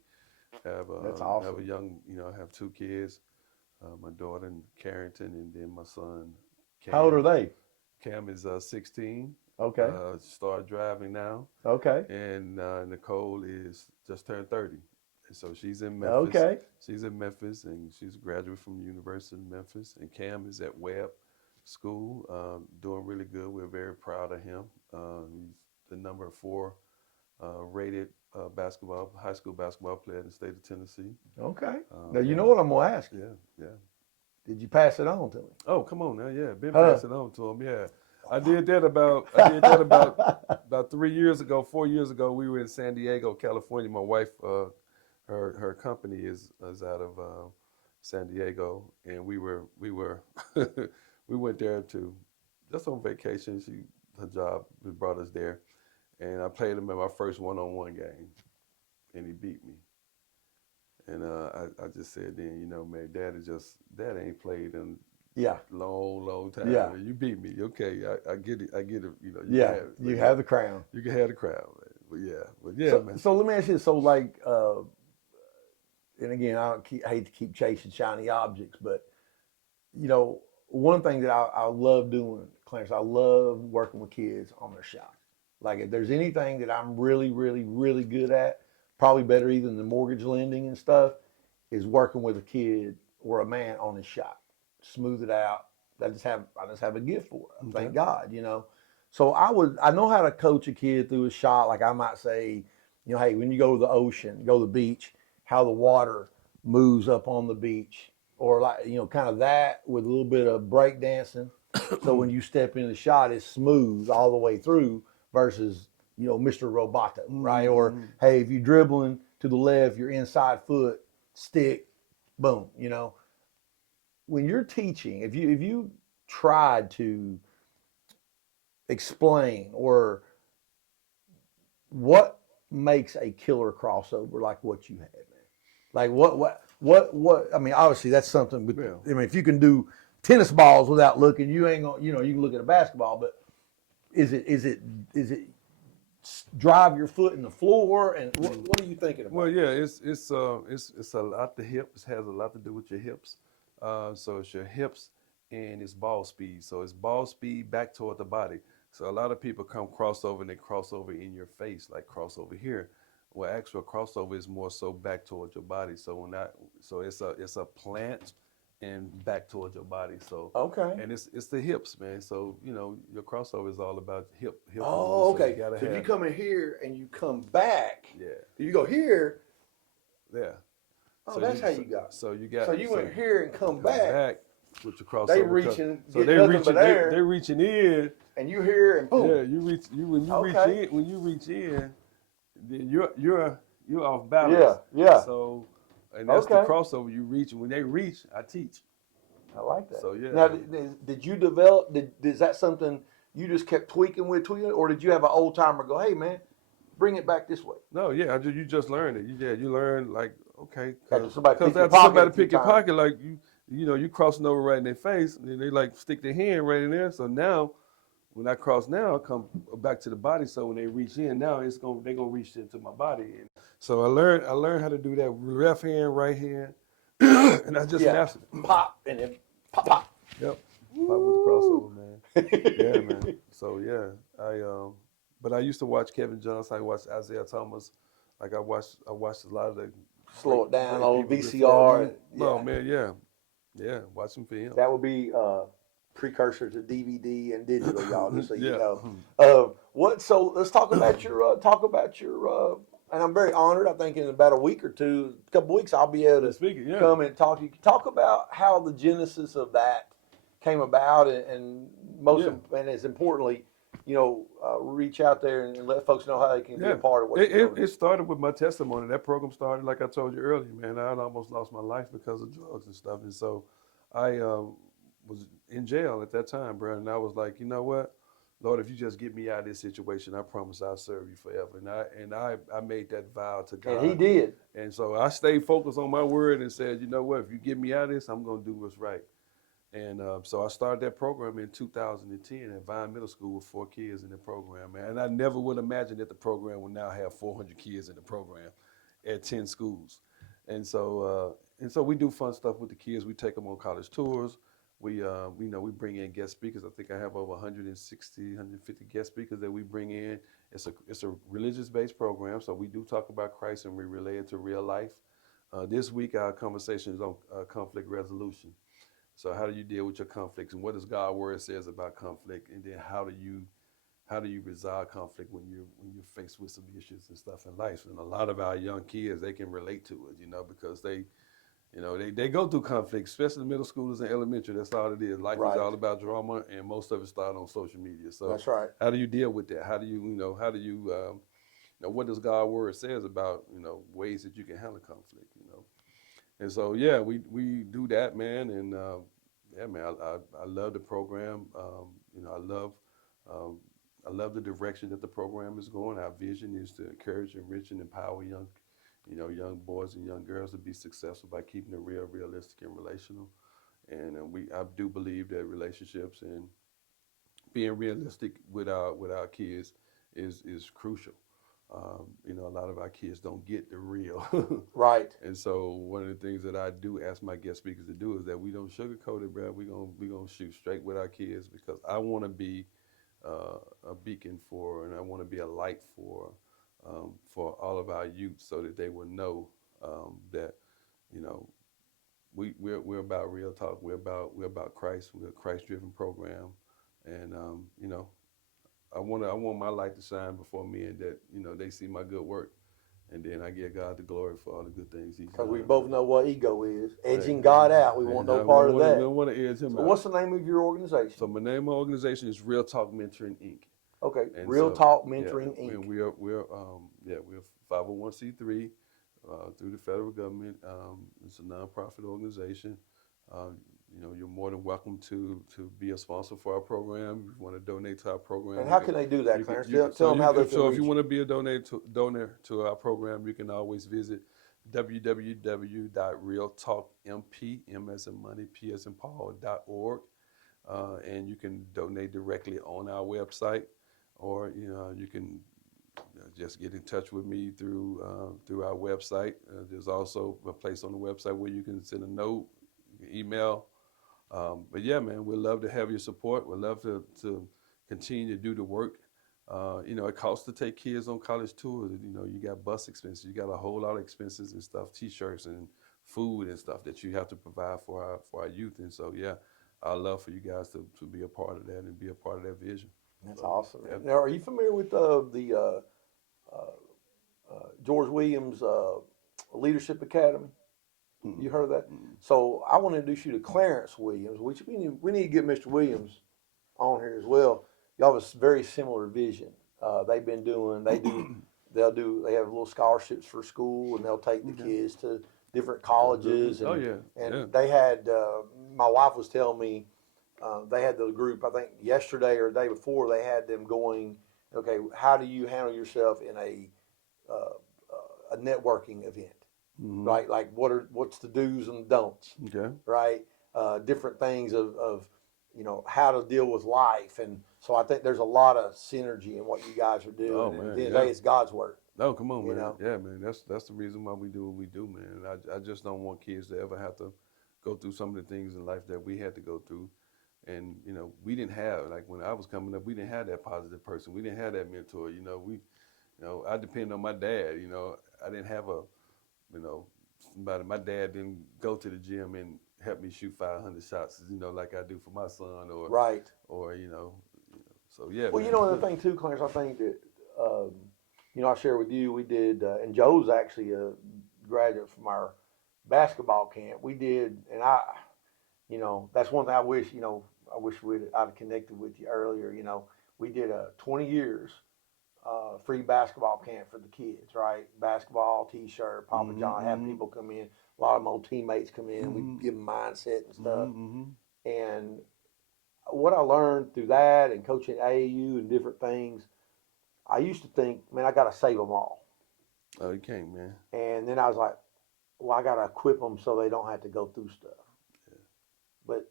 That's awesome. Have a young, I have 2 kids, my daughter in Carrington, and then my son Cam. How old are they? Cam is 16. Okay. Started driving now. Okay. And Nicole is just turned 30. And so she's in Memphis. Okay. She's in Memphis, and she's a graduate from the University of Memphis. And Cam is at Webb School, doing really good. We're very proud of him. He's the number 4 rated high school basketball player in the state of Tennessee. Okay. Now, you know what I'm going to ask you. Yeah. Did you pass it on to him? Oh, come on now. Yeah, been passing it on to him. Yeah. I did that about 3 years ago, 4 years ago. We were in San Diego, California. My wife, her company is out of San Diego, and we were we went there to just on vacation. Her job brought us there, and I played him in my first one-on-one game, and he beat me. And I just said then, man, Dad ain't played in long time. Yeah. You beat me. Okay, I get it. You have the crown. You can have the crown, man. But yeah, man. So let me ask you this. So like, and again, I hate to keep chasing shiny objects, but one thing that I love doing, Clarence, I love working with kids on their shot. Like if there's anything that I'm really, really, really good at, probably better even than mortgage lending and stuff, is working with a kid or a man on his shot. Smooth it out. I just have a gift for it. Okay. Thank God, So I know how to coach a kid through a shot. Like I might say, hey, when you go to the ocean, go to the beach, how the water moves up on the beach, or like kind of that with a little bit of break dancing. So when you step in the shot, it's smooth all the way through versus Mr. Roboto, right? Or hey, if you're dribbling to the left, your inside foot stick, boom. When you're teaching, if you tried to explain or what makes a killer crossover like what you had, man, like what? I mean, obviously that's something. I mean, if you can do tennis balls without looking, you ain't gonna. You can look at a basketball, but is it drive your foot in the floor, and what are you thinking about? Well, yeah, it's a lot. The hips has a lot to do with your hips. So it's your hips and it's ball speed. So it's ball speed back toward the body. So a lot of people come crossover and they cross over in your face, like crossover here. Well, actual crossover is more so back towards your body. So it's a plant and back towards your body. So okay, and it's the hips, man. So your crossover is all about hip. Oh, okay. So if you come in here and you come back, you go here. Yeah. Oh, so that's how you got. So you got. So you went here and come back with your crossover. They reaching. So they're reaching in. And you here and boom. Yeah, reach in. When you reach in, then you're off balance. Yeah. So and that's the crossover. You reach. When they reach, I teach. I like that. So yeah. Now, did you develop? Is that something you just kept tweaking, or did you have an old timer go, hey man, bring it back this way? No, yeah, you just learned it. You learn like. Okay, because somebody pick your pocket, like you crossing over right in their face, and they like stick their hand right in there. So now, when I cross now, I come back to the body. So when they reach in now, they're gonna reach into my body. And so I learned how to do that left hand, right hand, and I just mastered it. Pop and then pop pop. Yep. Pop with the crossover, man. Yeah, man. So yeah, but I used to watch Kevin Johnson. I watched Isaiah Thomas. Like I watched a lot of the Slow it down, great old people before me. VCR. Oh man, yeah, watch some film. That would be precursor to DVD and digital, y'all. Just so you Yeah. know. What? So let's talk about your And I'm very honored. I think in about a week or two, a couple weeks, I'll be able to Speaking, yeah. come and talk to you. Talk about how the genesis of that came about, and and as importantly, reach out there and let folks know how they can be a part of what you're doing. It started with my testimony. That program started, like I told you earlier, man. I had almost lost my life because of drugs and stuff. And so I was in jail at that time, bro. And I was like, you know what? Lord, if you just get me out of this situation, I promise I'll serve you forever. And I made that vow to God. And he did. And so I stayed focused on my word and said, you know what? If you get me out of this, I'm going to do what's right. And so I started that program in 2010 at Vine Middle School with 4 kids in the program, man. And I never would imagine that the program would now have 400 kids in the program at 10 schools. And so we do fun stuff with the kids. We take them on college tours. We bring in guest speakers. I think I have over 160, 150 guest speakers that we bring in. It's a religious-based program, so we do talk about Christ and we relate it to real life. This week our conversation is on conflict resolution. So how do you deal with your conflicts, and what does God's word says about conflict, and then how do you resolve conflict when you're faced with some issues and stuff in life? And a lot of our young kids, they can relate to it, because they go through conflict, especially middle schoolers and elementary. That's all it is. Life is all about drama, and most of it starts on social media. So that's right. How do you deal with that? How do you what does God's word says about ways that you can handle conflict? And so, yeah, we do that, man. And, yeah, man, I love the program. I love the direction that the program is going. Our vision is to encourage, enrich, and empower young boys and young girls to be successful by keeping it real, realistic, and relational. And I do believe that relationships and being realistic with our kids is crucial. A lot of our kids don't get the real. Right. And so one of the things that I do ask my guest speakers to do is that we don't sugarcoat it, bro. We gonna shoot straight with our kids, because I want to be a beacon and I want to be a light for all of our youth, so that they will know that we're about real talk. We're about Christ. We're a Christ-driven program, and I want my light to shine before men, that they see my good work, and then I give God the glory for all the good things He's done. Because we both know what ego is, edging God out. We want no part of that. We don't want to edge Him out. What's the name of your organization? So my name of my organization is Real Talk Mentoring Inc. Okay, Real Talk Mentoring Inc. And we're 501c3 through the federal government. It's a nonprofit organization. You're more than welcome to be a sponsor for our program. If you want to donate to our program. And how can they do that, Clarence? Tell them how they can So reach if you want to be a donor to our program, you can always visit www.realtalkmp, M as in money, P as in Paul.org. And you can donate directly on our website, or you can just get in touch with me through our website. There's also a place on the website where you can send a note, you can email. But yeah, man, we'd love to have your support. We'd love to continue to do the work. It costs to take kids on college tours. You got bus expenses, you got a whole lot of expenses and stuff, T-shirts and food and stuff that you have to provide for our youth. And so, yeah, I'd love for you guys to be a part of that and be a part of that vision. That's awesome. Yeah. Now, are you familiar with the George Williams Leadership Academy? You heard of that? So I want to introduce you to Clarence Williams, which we need to get Mr. Williams on here as well. Y'all have a very similar vision. They have little scholarships for school, and they'll take the kids to different colleges. And, they had, my wife was telling me, they had the group, I think yesterday or the day before, they had them going, okay, how do you handle yourself in a networking event? Right, like what's the do's and don'ts? Okay. Right, different things of how to deal with life. And so I think there's a lot of synergy in what you guys are doing. Oh And man, at the end of yeah. the day, it's God's work. No, come on, You man. know. Yeah, man. That's the reason why we do what we do, man. I just don't want kids to ever have to go through some of the things in life that we had to go through. And we didn't have, like, when I was coming up, we didn't have that positive person. We didn't have that mentor. I depend on my dad. I didn't have somebody. My dad didn't go to the gym and help me shoot 500 shots, like I do for my son, Right. or So yeah, Well, man. another thing too, Clarence, I think that I share with you, we did, and Joe's actually a graduate from our basketball camp. We did, and that's one thing I wish, I wish I'd have connected with you earlier. We did a 20 years free basketball camp for the kids, right? Basketball, T-shirt, Papa John, have people come in. A lot of my old teammates come in. We give them mindset and stuff. And what I learned through that and coaching AAU and different things, I used to think, man, I got to save them all. Oh, you can't, man. And then I was like, well, I got to equip them so they don't have to go through stuff. Yeah. But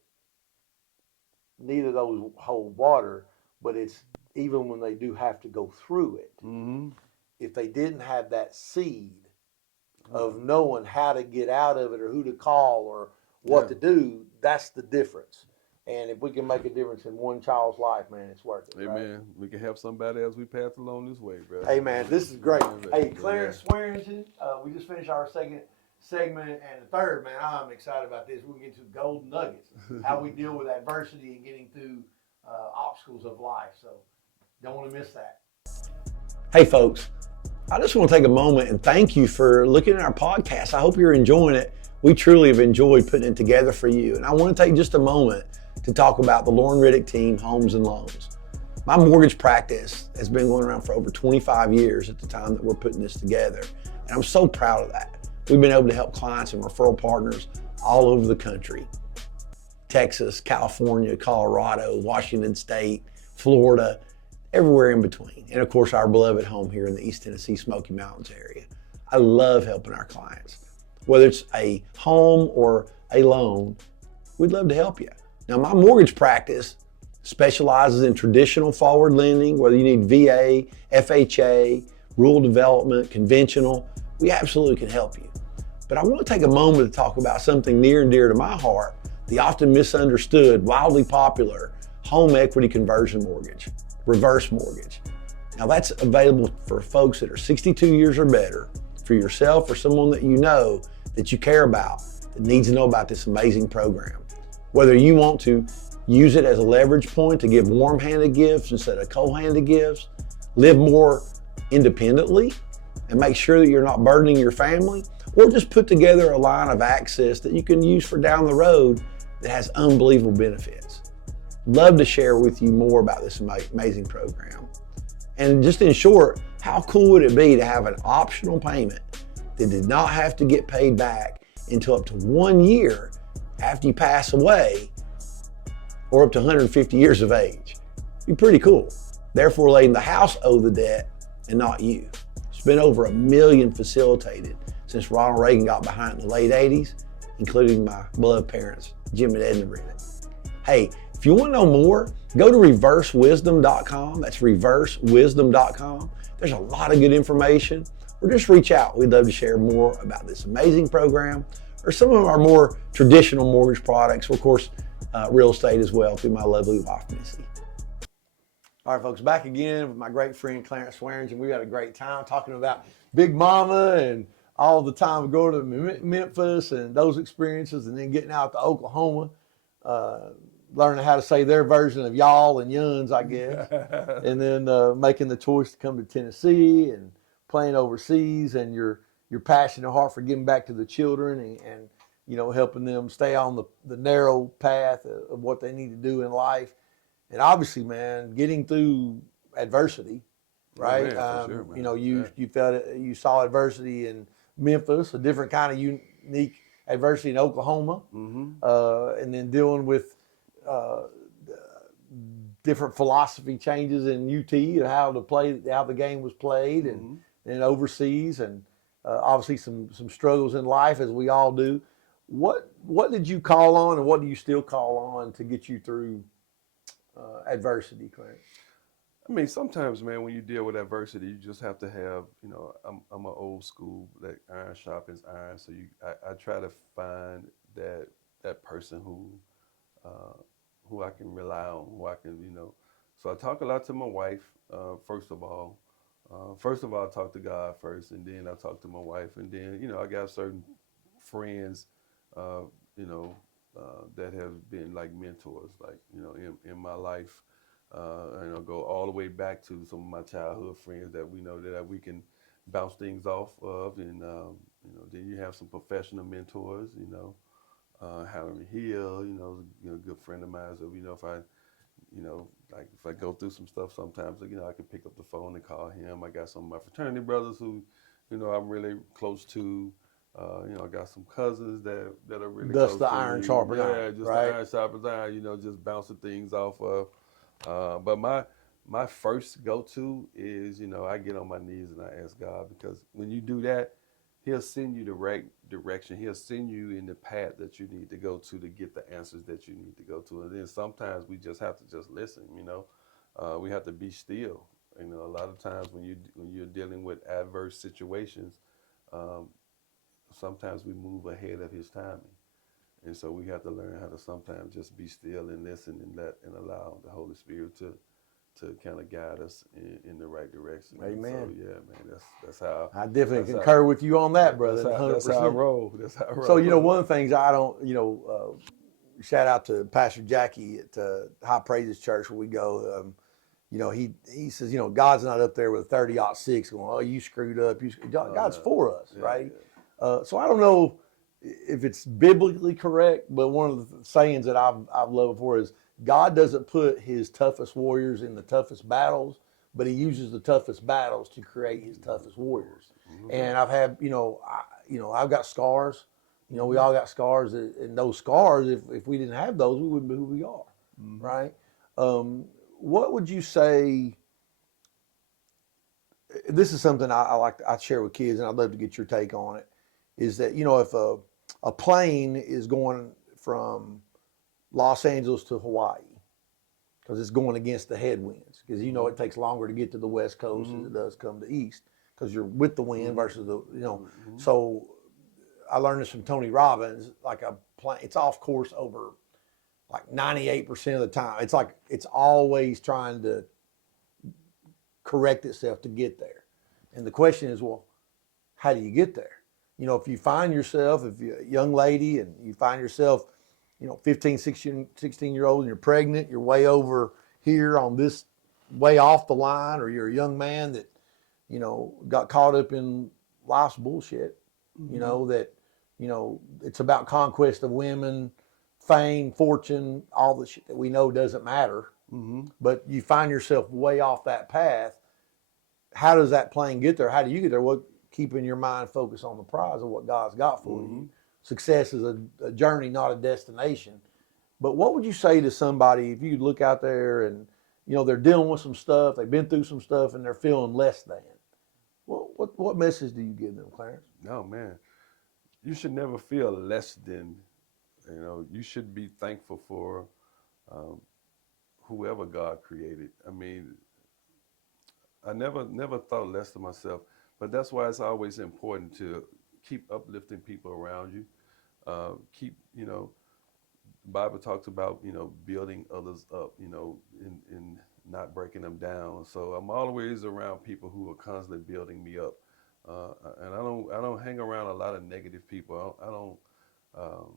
neither of those hold water. But it's even when they do have to go through it, if they didn't have that seed of knowing how to get out of it or who to call or what to do, that's the difference. And if we can make a difference in one child's life, man, it's worth it. Amen. Right? We can help somebody else we pass along this way, bro. Hey, man, this is great. Hey, Clarence Swearengen, we just finished our second segment, and the third, man, I'm excited about this. We're going to get to golden nuggets, how we deal with adversity and getting through obstacles of life. So don't want to miss that. Hey, folks, I just want to take a moment and thank you for looking at our podcast. I hope you're enjoying it. We truly have enjoyed putting it together for you. And I want to take just a moment to talk about the Lauren Riddick team, Homes and Loans. My mortgage practice has been going around for over 25 years at the time that we're putting this together. And I'm so proud of that. We've been able to help clients and referral partners all over the country. Texas, California, Colorado, Washington State, Florida, everywhere in between. And of course, our beloved home here in the East Tennessee Smoky Mountains area. I love helping our clients. Whether it's a home or a loan, we'd love to help you. Now, my mortgage practice specializes in traditional forward lending, whether you need VA, FHA, rural development, conventional, we absolutely can help you. But I want to take a moment to talk about something near and dear to my heart, the often misunderstood, wildly popular home equity conversion mortgage, reverse mortgage. Now, that's available for folks that are 62 years or better, for yourself or someone that you know that you care about that needs to know about this amazing program. Whether you want to use it as a leverage point to give warm-handed gifts instead of cold-handed gifts, live more independently, and make sure that you're not burdening your family, or just put together a line of access that you can use for down the road that has unbelievable benefits. Love to share with you more about this amazing program. And just in short, how cool would it be to have an optional payment that did not have to get paid back until up to 1 year after you pass away, or up to 150 years of age? It'd be pretty cool. Therefore, letting the house owe the debt and not you. It's been over 1 million facilitated since Ronald Reagan got behind in the late 80s, including my beloved parents, Jim and Edna Riddick. Hey, if you want to know more, go to reversewisdom.com. That's reversewisdom.com. There's a lot of good information. Or just reach out. We'd love to share more about this amazing program or some of our more traditional mortgage products, or of course, real estate as well, through my lovely wife, Missy. All right, folks, back again with my great friend Clarence Swearengen. We had a great time talking about Big Mama and all the time going to Memphis and those experiences, and then getting out to Oklahoma, learning how to say their version of y'all and yuns, I guess, and then making the choice to come to Tennessee and playing overseas, and your passion and heart for giving back to the children and helping them stay on the narrow path of what they need to do in life. And obviously, man, getting through adversity, right? Oh, man, for sure, man. You felt it, you saw adversity in Memphis, a different kind of unique adversity in Oklahoma, and then dealing with different philosophy changes in UT and how the game was played, and overseas, and obviously some struggles in life, as we all do. what did you call on, and what do you still call on to get you through adversity, Clarence? I mean, sometimes, man, when you deal with adversity, you just have to have, I'm an old school, like iron sharpens iron. So I try to find that person uh, who I can rely on, who I can, So I talk a lot to my wife, first of all. First of all, I talk to God first, and then I talk to my wife, and then, I got certain friends, uh, that have been like mentors, like, in my life. Go all the way back to some of my childhood friends that we know that we can bounce things off of, and then you have some professional mentors. Halleran Hill, a good friend of mine. So if I, like if I go through some stuff sometimes, I can pick up the phone and call him. I got some of my fraternity brothers who, I'm really close to. I got some cousins that are really Thus, close the to iron me. sharpens Yeah, iron, just the right? iron sharpens iron. Just bouncing things off of. But my first go to is, I get on my knees and I ask God, because when you do that, He'll send you the right direction. He'll send you in the path that you need to go to get the answers that you need to go to. And then sometimes we just have to just listen. We have to be still. A lot of times when you're dealing with adverse situations, um, sometimes we move ahead of His timing. And so we have to learn how to sometimes just be still and listen and allow the Holy Spirit to kind of guide us in the right direction. And so Amen. yeah, man, that's how I definitely that's how concur with you on that, brother. that's how I 100%. roll. That's how I So, roll. one of the things I don't, shout out to Pastor Jackie at High Praises Church where we go. He says, God's not up there with a 30-06 going, oh, you screwed up. God's No. for us, Yeah, right? yeah. So I don't know if it's biblically correct, but one of the sayings that I've loved before is God doesn't put His toughest warriors in the toughest battles, but He uses the toughest battles to create His toughest warriors. And I've had, I've got scars. We all got scars, and those scars, if we didn't have those, we wouldn't be who we are, right? What would you say? This is something I share with kids, and I'd love to get your take on it. Is that if a plane is going from Los Angeles to Hawaii because it's going against the headwinds, because it takes longer to get to the West Coast as it does come to East, because you're with the wind versus the. So I learned this from Tony Robbins. Like a plane, it's off course over like 98% of the time. It's like it's always trying to correct itself to get there. And the question is, well, how do you get there? If you find yourself, if you're a young lady and you find yourself, 15, 16-year-old, and you're pregnant, you're way over here on this, way off the line, or you're a young man that, got caught up in life's bullshit, that, it's about conquest of women, fame, fortune, all the shit that we know doesn't matter. But you find yourself way off that path. How does that plane get there? How do you get there? Well, keeping your mind focused on the prize of what God's got for you. Success is a journey, not a destination. But what would you say to somebody if you look out there and they're dealing with some stuff, they've been through some stuff, and they're feeling less than? What message do you give them, Clarence? No, man, you should never feel less than. You should be thankful for um, whoever God created. I mean, I never thought less of myself, but that's why it's always important to keep uplifting people around you. Keep the Bible talks about building others up, and not breaking them down. So I'm always around people who are constantly building me up, and I don't hang around a lot of negative people. Um,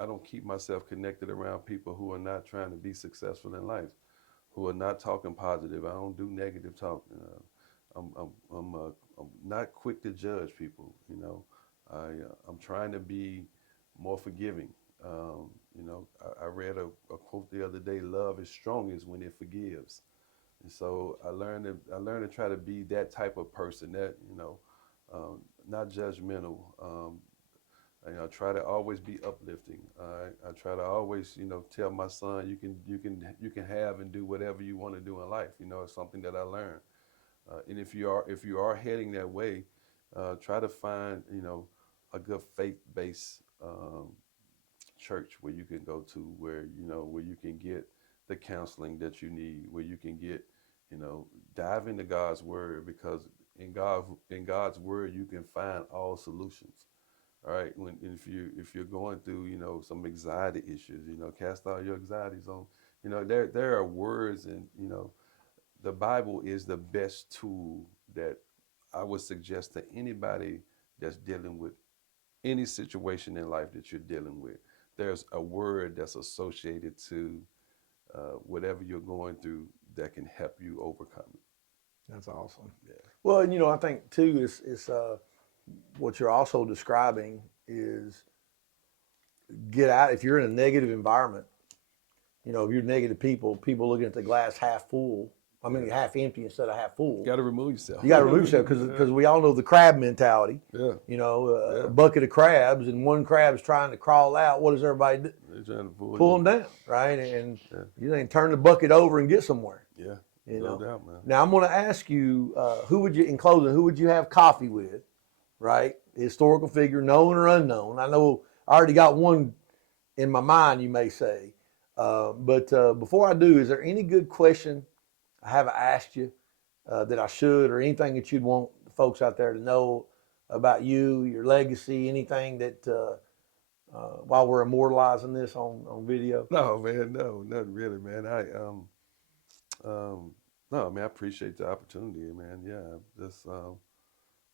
I don't keep myself connected around people who are not trying to be successful in life, who are not talking positive. I don't do negative talk. I'm not quick to judge people. I'm trying to be more forgiving. I read a quote the other day: "Love is strongest when it forgives." And so I learned to try to be that type of person that not judgmental. I try to always be uplifting. I try to always, tell my son, you can have and do whatever you want to do in life. It's something that I learned. And if you are heading that way, try to find, a good faith-based church where you can go to, where where you can get the counseling that you need, where you can get, dive into God's word, because in God's word you can find all solutions. All right, when if you're going through some anxiety issues, cast all your anxieties on, there are words, and the Bible is the best tool that I would suggest to anybody that's dealing with any situation in life that you're dealing with. There's a word that's associated to whatever you're going through that can help you overcome it. That's awesome. Yeah. Well, I think too is what you're also describing is get out. If you're in a negative environment, if you're negative people looking at the glass half full. I mean, half empty instead of half full. You got to remove yourself. You got to remove yourself because we all know the crab mentality. Yeah. A bucket of crabs and one crab's trying to crawl out. What does everybody do? They're trying to pull them down, right? And you ain't turn the bucket over and get somewhere. Yeah. No doubt, man. Now I'm going to ask you, who would you have coffee with, right? Historical figure, known or unknown. I know I already got one in my mind, you may say. But before I do, is there any good question I haven't asked you that I should, or anything that you'd want the folks out there to know about you, your legacy, anything that while we're immortalizing this on video? No, man, no, nothing really, man. No, man, I appreciate the opportunity, man. Yeah, just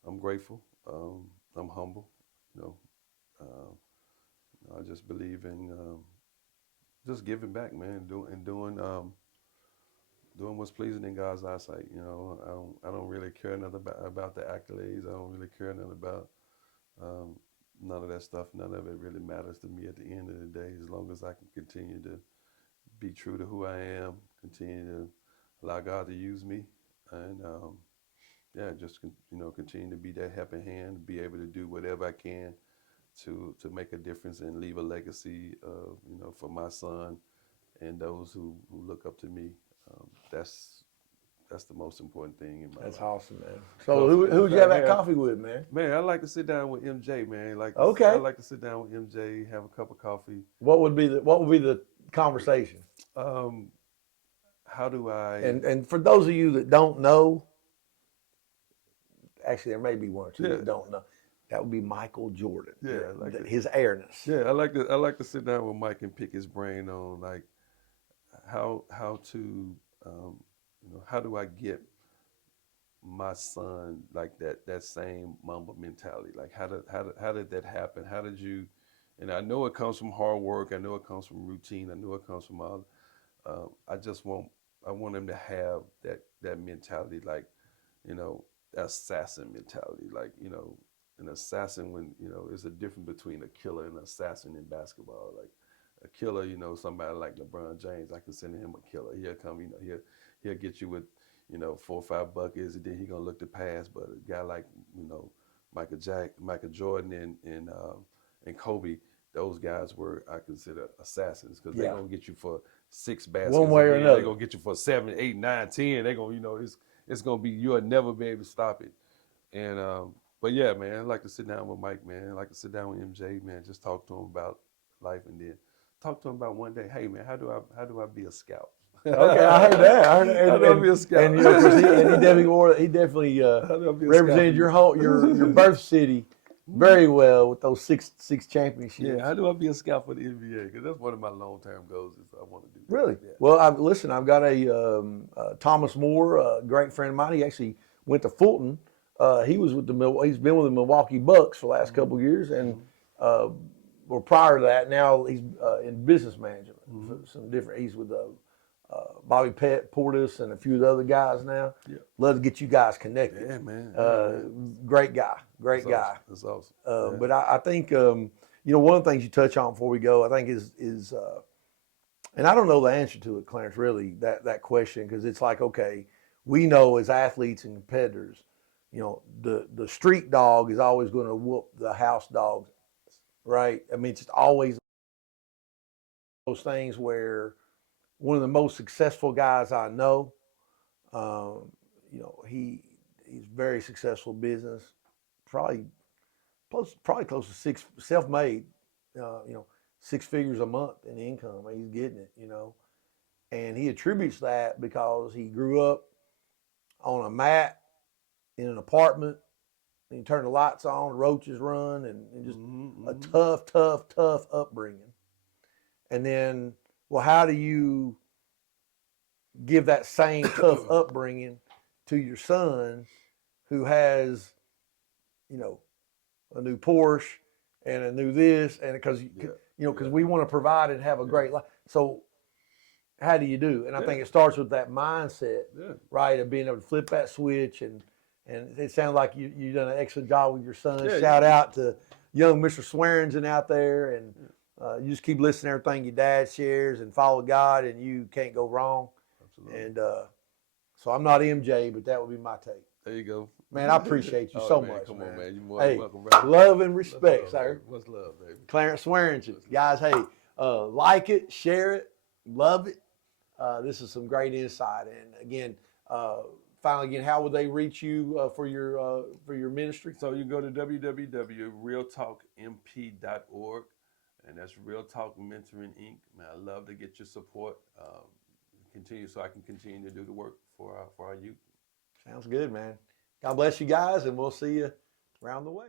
I'm grateful. I'm humble. You know, I just believe in just giving back, man, doing what's pleasing in God's eyesight. I don't really care nothing about the accolades. I don't really care nothing about none of that stuff. None of it really matters to me at the end of the day, as long as I can continue to be true to who I am, continue to allow God to use me, and just continue to be that helping hand, be able to do whatever I can to make a difference and leave a legacy, for my son and those who look up to me. That's the most important thing in my life. That's awesome, man. So who would you have that coffee with, man? Man, I like to sit down with MJ, man. Okay. I like to sit down with MJ, have a cup of coffee. What would be the conversation? How do I? And for those of you that don't know, actually there may be one or two that don't know. That would be Michael Jordan. Yeah, his airness. Yeah, I like to sit down with Mike and pick his brain on like how to how do I get my son like that same Mamba mentality? Like how did that happen? How did you? And I know it comes from hard work. I know it comes from routine. I know it comes from all. I want him to have that mentality, like assassin mentality, like an assassin, when there's a difference between a killer and an assassin in basketball. Like a killer, somebody like LeBron James, I consider him a killer. He'll come, he'll get you with 4 or 5 buckets, and then he gonna look to pass. But a guy like Michael Jordan and Kobe, those guys were, I consider, assassins, because they're gonna get you for 6 baskets one way or another. They're gonna get you for 7, 8, 9, 10. They're gonna it's gonna be, you'll never be able to stop it. And but yeah, man, I like to sit down with Mike, man. I like to sit down with MJ, man. Just talk to him about life, and then talk to him about one day, hey man, how do I be a scout? Okay, I heard that. How do I be a scout? And, he definitely represented your birth city very well with those six championships. Yeah, how do I be a scout for the NBA? Because that's one of my long-term goals, is I want to do that. Really? Yeah. Well, I've got a Thomas Moore, a great friend of mine. He actually went to Fulton. He's been with the Milwaukee Bucks for the last couple of years, and prior to that, now he's in business management. Some different. He's with Bobby Portis and a few of the other guys now. Yeah. Love to get you guys connected. Yeah, man. Great guy. Great That's guy. Awesome. That's awesome. But I think one of the things you touch on before we go, I think is and I don't know the answer to it, Clarence, really, that question, because it's like, okay, we know as athletes and competitors, the street dog is always going to whoop the house dog, right? I mean, it's just always those things where one of the most successful guys I know, he's very successful business, probably close to 6, self-made, 6 figures a month in income. He's getting it, and he attributes that because he grew up on a mat in an apartment. And you turn the lights on, roaches run, and just a tough upbringing. And then, well, how do you give that same tough upbringing to your son who has, a new Porsche and a new this, and because we want to provide and have a great life. So how do you do? And I think it starts with that mindset, right, of being able to flip that switch. And it sounds like you done an excellent job with your son. Shout out to young Mr. Swearengen out there, and you just keep listening to everything your dad shares and follow God, and you can't go wrong. Absolutely. And so I'm not MJ, but that would be my take. There you go. Man, I appreciate you so much. Come on, man. You're more than welcome, brother. Love and respect, sir. What's love, baby? Clarence Swearengen. Guys, hey, like it, share it, love it. This is some great insight. And again, finally, how would they reach you for your ministry? So you go to www.realtalkmp.org, and that's Real Talk Mentoring Inc. Man, I love to get your support. So I can continue to do the work for our youth. Sounds good, man. God bless you guys, and we'll see you around the way.